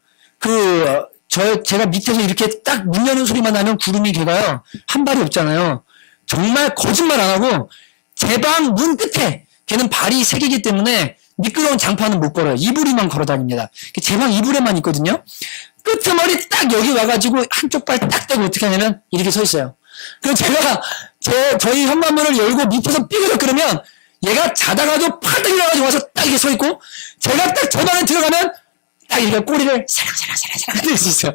제가 밑에서 이렇게 딱 문 여는 소리만 나면 구름이 걔가요, 한 발이 없잖아요. 정말 거짓말 안 하고 제 방 문 끝에 걔는 발이 세 개이기 때문에 미끄러운 장판은 못 걸어요. 이불이만 걸어 다닙니다. 제 방 이불에만 있거든요. 끄트머리 딱 여기 와가지고 한쪽 발 딱 떼고 어떻게 하냐면 이렇게 서 있어요. 그럼 제가 저희 현관문을 열고 밑에서 삐그덕 그러면 얘가 자다가도 파닥 일어나가지고 와서 딱 이렇게 서 있고, 제가 딱 저 방에 들어가면 딱 이렇게 꼬리를 사랑사랑사랑사랑 할 수 있어요.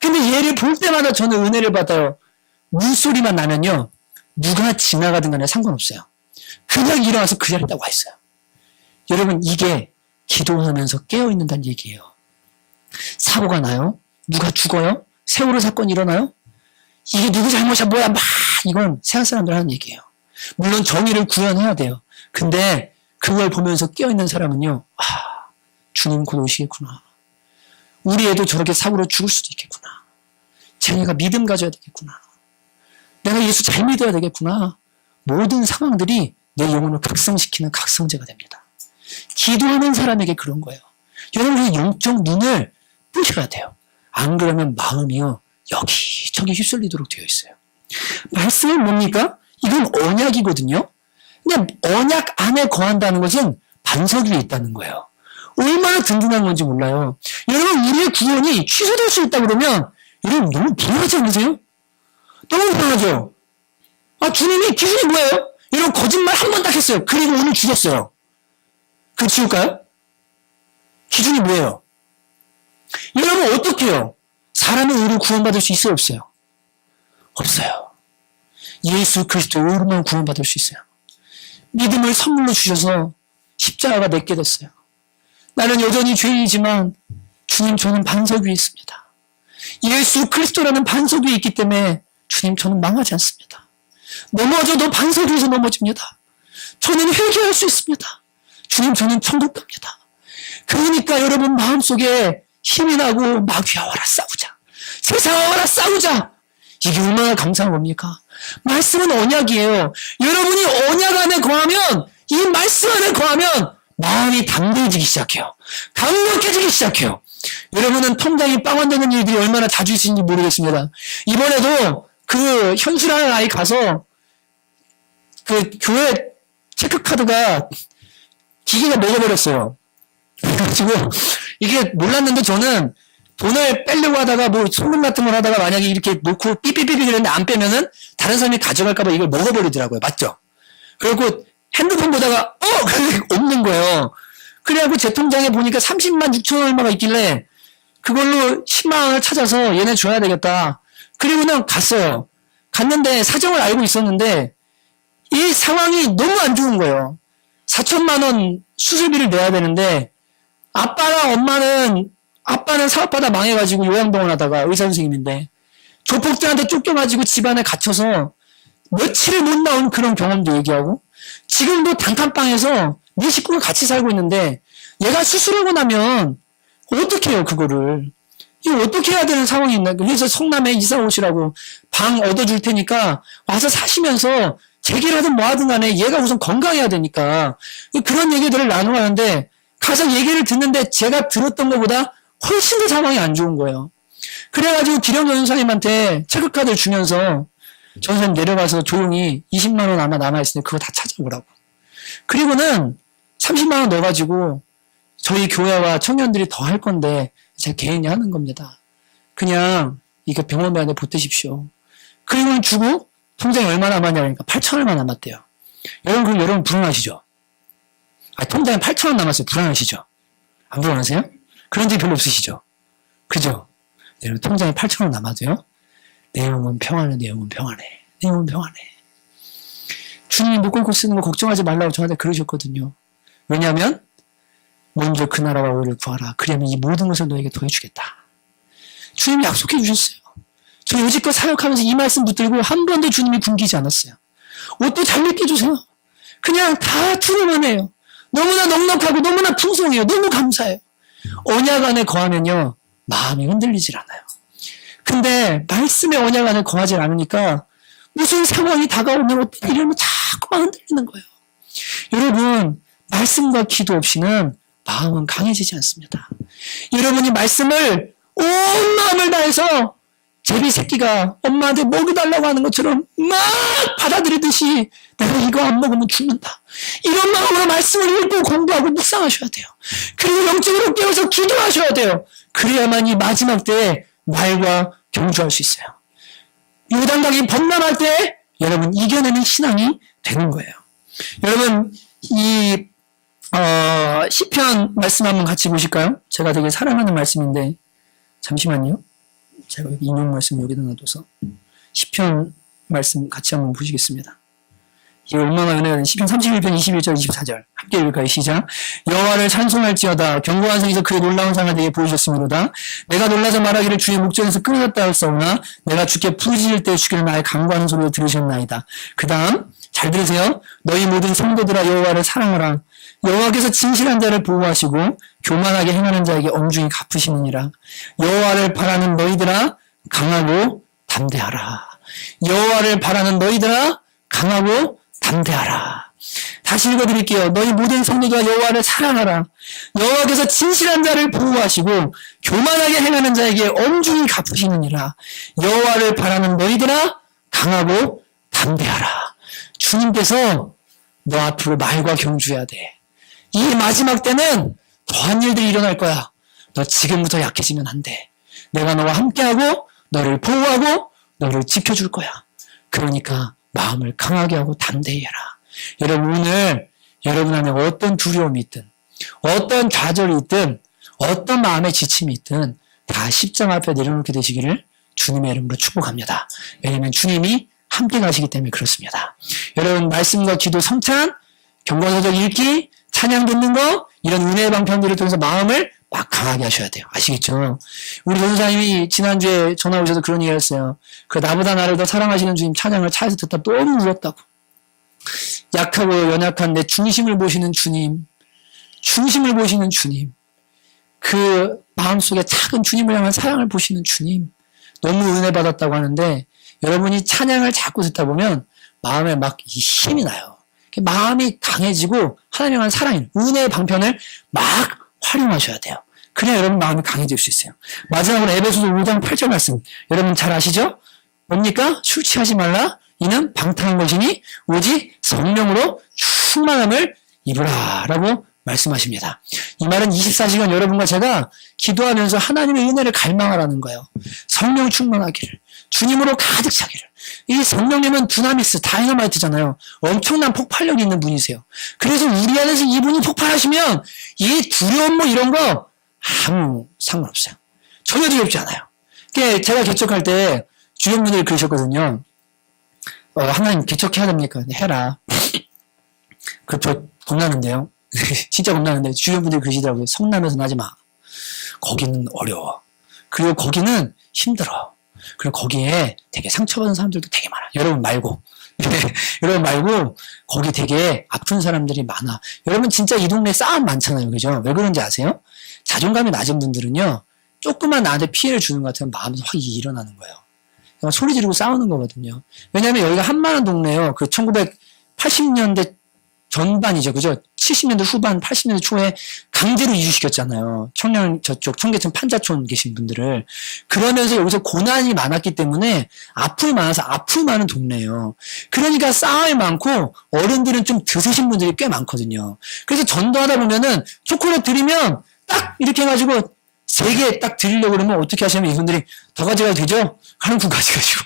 근데 얘를 볼 때마다 저는 은혜를 받아요. 물소리만 나면요, 누가 지나가든 간에 상관없어요. 그냥 일어나서 그 자리에 딱 와 있어요. 여러분, 이게 기도하면서 깨어있는다는 얘기예요. 사고가 나요? 누가 죽어요? 세월호 사건이 일어나요? 이게 누구 잘못이야 뭐야 막 이건 세상 사람들 하는 얘기예요. 물론 정의를 구현해야 돼요. 근데 그걸 보면서 깨어있는 사람은요, 주님 곧 오시겠구나. 우리 애도 저렇게 사고로 죽을 수도 있겠구나. 쟤네가 믿음 가져야 되겠구나. 내가 예수 잘 믿어야 되겠구나. 모든 상황들이 내 영혼을 각성시키는 각성제가 됩니다. 기도하는 사람에게 그런 거예요. 여러분의 영적 눈을 뜨셔야 돼요. 안 그러면 마음이요, 여기저기 휩쓸리도록 되어 있어요. 말씀은 뭡니까? 이건 언약이거든요. 근데 언약 안에 거한다는 것은 반석 위에 있다는 거예요. 얼마나 든든한 건지 몰라요. 여러분, 우리의 구원이 취소될 수 있다 그러면 여러분 너무 불안하지 않으세요? 너무 불안하죠? 주님이 기준이 뭐예요? 여러분, 거짓말 한 번 딱 했어요. 그리고 오늘 죽였어요. 그거 지울까요? 기준이 뭐예요? 여러분, 어떻게 해요? 사람의 의로 구원받을 수 있어요, 없어요? 없어요. 예수 그리스도의 의로만 구원받을 수 있어요. 믿음을 선물로 주셔서 십자가가 맺게 됐어요. 나는 여전히 죄인이지만 주님, 저는 반석 위에 있습니다. 예수 그리스도라는 반석 위에 있기 때문에 주님, 저는 망하지 않습니다. 넘어져도 반석 위에서 넘어집니다. 저는 회개할 수 있습니다. 주님, 저는 천국 갑니다. 그러니까 여러분 마음속에 힘이 나고 마귀와 와라 싸우자. 세상과 와라 싸우자. 이게 얼마나 감사한 겁니까? 말씀은 언약이에요. 여러분이 언약 안에 거하면, 이 말씀 안에 거하면 마음이 담대해지기 시작해요. 강력해지기 시작해요. 여러분은 통장이 빵원되는 일들이 얼마나 자주 있는지 모르겠습니다. 이번에도 그 현수라는 아이 가서 그 교회 체크카드가 기계가 먹어버렸어요. 그래가지고 이게 몰랐는데 저는 돈을 빼려고 하다가 뭐 송금 같은 걸 하다가 만약에 이렇게 놓고 삐삐삐삐 그랬는데 안 빼면은 다른 사람이 가져갈까봐 이걸 먹어버리더라고요. 맞죠? 그리고 핸드폰 보다가 없는 거예요. 그래갖고 제 통장에 보니까 30만 6천 얼마가 있길래 그걸로 10만 원을 찾아서 얘네 줘야 되겠다. 그리고 그냥 갔어요. 갔는데 사정을 알고 있었는데 이 상황이 너무 안 좋은 거예요. 4천만 원 수술비를 내야 되는데 아빠는 사업하다 망해가지고 요양병원 하다가 의사 선생님인데 조폭들한테 쫓겨가지고 집안에 갇혀서 며칠을 못 나온 그런 경험도 얘기하고, 지금도 단칸방에서 네 식구가 같이 살고 있는데 얘가 수술하고 나면 어떻게 해요 그거를. 이거 어떻게 해야 되는 상황이 있나. 그래서 성남에 이사 오시라고 방 얻어줄 테니까 와서 사시면서 재기라든 뭐하든 간에 얘가 우선 건강해야 되니까 그런 얘기들을 나누는데, 가서 얘기를 듣는데 제가 들었던 것보다 훨씬 더 상황이 안 좋은 거예요. 그래가지고 기령 전사님한테 체크카드를 주면서 전사님 내려가서 조용히 20만 원 아마 남아있으니 그거 다 찾아오라고. 그리고는 30만 원 넣어가지고 저희 교회와 청년들이 더 할 건데 제가 개인이 하는 겁니다. 그냥 이거 병원비한테 보태십시오. 그리고는 주고 통장에 얼마 남았냐 그러니까 8천 얼마 남았대요. 여러분, 그럼 여러분 불안하시죠? 통장에 8천 원 남았어요. 불안하시죠? 안 불안하세요? 그런 적 별로 없으시죠? 그죠? 여러분, 통장에 8천 원 남아도요, 내 영혼 평안해, 내 영혼 평안해, 내 영혼 평안해. 주님이 못 끊고 쓰는 거 걱정하지 말라고 저한테 그러셨거든요. 왜냐하면 먼저 그 나라와 의를 구하라. 그러면 이 모든 것을 너에게 더해주겠다. 주님이 약속해 주셨어요. 저 여지껏 사역하면서 이 말씀 붙들고 한 번도 주님이 굶기지 않았어요. 옷도 잘 입게 해주세요. 그냥 다 투로만 해요. 너무나 넉넉하고 너무나 풍성해요. 너무 감사해요. 언약 안에 거하면요, 마음이 흔들리질 않아요. 근데 말씀의 언약 안에 거하지 않으니까 무슨 상황이 다가오면 어떤 일이 오면 자꾸만 흔들리는 거예요. 여러분, 말씀과 기도 없이는 마음은 강해지지 않습니다. 여러분이 말씀을 온 마음을 다해서 제비 새끼가 엄마한테 먹여달라고 하는 것처럼 막 받아들이듯이 내가 이거 안 먹으면 죽는다. 이런 마음으로 말씀을 읽고 공부하고 묵상하셔야 돼요. 그리고 영적으로 깨어서 기도하셔야 돼요. 그래야만 이 마지막 때에 말과 경주할 수 있어요. 요단강이 범람할 때 여러분 이겨내는 신앙이 되는 거예요. 여러분 이 시편 말씀 한번 같이 보실까요? 제가 되게 사랑하는 말씀인데 잠시만요. 제가 인용 말씀 여기다 놔둬서 시편 말씀 같이 한번 보시겠습니다. 이게 얼마나 은혜가 시편 31편 21절 24절 함께 읽을까요? 시작. 여호와를 찬송할지어다. 견고한 성에서 그의 놀라운 상을 내게 보이셨으므로다. 내가 놀라서 말하기를 주의 목전에서 끊어졌다 하였사오나 내가 주께 부르짖을 때 주께는 나의 간구하는 소리를 들으셨나이다. 그 다음 잘 들으세요. 너희 모든 성도들아 여호와를 사랑하라. 여호와께서 진실한 자를 보호하시고 교만하게 행하는 자에게 엄중히 갚으시느니라. 여호와를 바라는 너희들아 강하고 담대하라. 여호와를 바라는 너희들아 강하고 담대하라. 다시 읽어드릴게요. 너희 모든 성도들아 여호와를 사랑하라. 여호와께서 진실한 자를 보호하시고 교만하게 행하는 자에게 엄중히 갚으시느니라. 여호와를 바라는 너희들아 강하고 담대하라. 주님께서 너 앞으로 말과 경주해야 돼. 이 마지막 때는 더한 일들이 일어날 거야. 너 지금부터 약해지면 안 돼. 내가 너와 함께하고 너를 보호하고 너를 지켜줄 거야. 그러니까 마음을 강하게 하고 담대히 해라. 여러분 오늘 여러분 안에 어떤 두려움이 있든 어떤 좌절이 있든 어떤 마음의 지침이 있든 다 십자가 앞에 내려놓게 되시기를 주님의 이름으로 축복합니다. 왜냐하면 주님이 함께 가시기 때문에 그렇습니다. 여러분 말씀과 기도 성찬, 경건서적 읽기, 찬양 듣는 거 이런 은혜의 방편들을 통해서 마음을 막 강하게 하셔야 돼요. 아시겠죠? 우리 전도사님이 지난주에 전화 오셔서 그런 얘기 했어요. 그 나보다 나를 더 사랑하시는 주님 찬양을 차에서 듣다 너무 울었다고. 약하고 연약한 내 중심을 보시는 주님, 중심을 보시는 주님, 그 마음속에 작은 주님을 향한 사랑을 보시는 주님, 너무 은혜 받았다고 하는데 여러분이 찬양을 자꾸 듣다 보면 마음에 막 힘이 나요. 마음이 강해지고 하나님에 대한 사랑이, 은혜의 방편을 막 활용하셔야 돼요. 그래야 여러분 마음이 강해질 수 있어요. 마지막으로 에베소서 5장 8절 말씀 여러분 잘 아시죠? 뭡니까? 술 취하지 말라. 이는 방탕한 것이니 오직 성령으로 충만함을 입으라 라고 말씀하십니다. 이 말은 24시간 여러분과 제가 기도하면서 하나님의 은혜를 갈망하라는 거예요. 성령 충만하기를, 주님으로 가득 차기를. 이 성령님은 두나미스, 다이너마이트잖아요. 엄청난 폭발력이 있는 분이세요. 그래서 우리 안에서 이분이 폭발하시면 이 두려움 뭐 이런 거 아무 상관없어요. 전혀 두렵지 않아요. 제가 개척할 때 주변분들이 그러셨거든요. 하나님 개척해야 됩니까? 해라. 저 겁나는데요. 진짜 겁나는데 주변분들이 그러시더라고요. 성남에서는 하지 마. 거기는 어려워. 그리고 거기는 힘들어. 그리고 거기에 되게 상처받은 사람들도 되게 많아. 여러분 말고. 여러분 말고 거기 되게 아픈 사람들이 많아. 여러분 진짜 이 동네에 싸움 많잖아요. 그죠? 왜 그런지 아세요? 자존감이 낮은 분들은요. 조금만 나한테 피해를 주는 것 같으면 마음에서 확 일어나는 거예요. 소리 지르고 싸우는 거거든요. 왜냐하면 여기가 한마는 동네예요. 그 1980년대 전반이죠. 그죠? 70년대 후반, 80년대 초에 강제로 이주시켰잖아요. 청년 저쪽 청계천 판자촌 계신 분들을. 그러면서 여기서 고난이 많았기 때문에 아픔이 많아서 아픔이 많은 동네예요. 그러니까 싸움이 많고 어른들은 좀 드세신 분들이 꽤 많거든요. 그래서 전도하다 보면은 초콜릿 드리면 딱 이렇게 해가지고 3개 딱 드리려고 그러면 어떻게 하시냐면 이분들이 더 가져가도 되죠? 하는 분 가져가시고.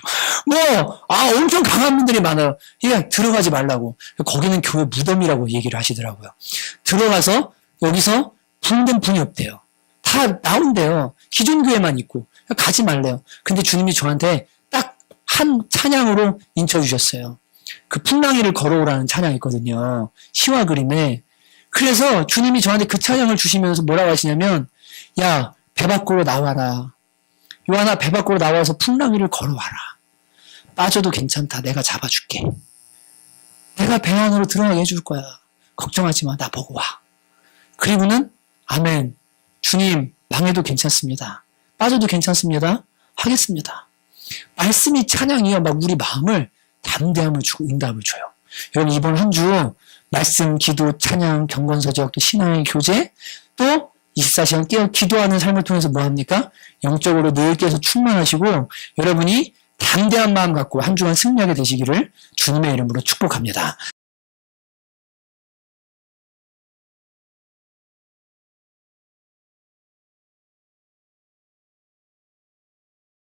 엄청 강한 분들이 많아요. 그냥 들어가지 말라고. 거기는 교회 무덤이라고 얘기를 하시더라고요. 들어가서 여기서 붕든 분이 없대요. 다 나온대요. 기존 교회만 있고. 가지 말래요. 근데 주님이 저한테 딱 한 찬양으로 인쳐주셨어요. 그 풍랑이를 걸어오라는 찬양이 있거든요. 시와 그림에. 그래서 주님이 저한테 그 찬양을 주시면서 뭐라고 하시냐면 야, 배 밖으로 나와라. 요한아, 배 밖으로 나와서 풍랑이를 걸어와라. 빠져도 괜찮다. 내가 잡아줄게. 내가 배 안으로 들어가게 해줄 거야. 걱정하지 마. 나 보고 와. 그리고는 아멘. 주님 망해도 괜찮습니다. 빠져도 괜찮습니다. 하겠습니다. 말씀이 찬양이요. 막 우리 마음을 담대함을 주고 응답을 줘요. 여러분 이번 한 주 말씀, 기도, 찬양, 경건서적, 또 신앙의 교제, 또 24시간 깨어 기도하는 삶을 통해서 뭐합니까? 영적으로 늘 깨서 충만하시고 여러분이 담대한 마음 갖고 한 주간 승리하게 되시기를 주님의 이름으로 축복합니다.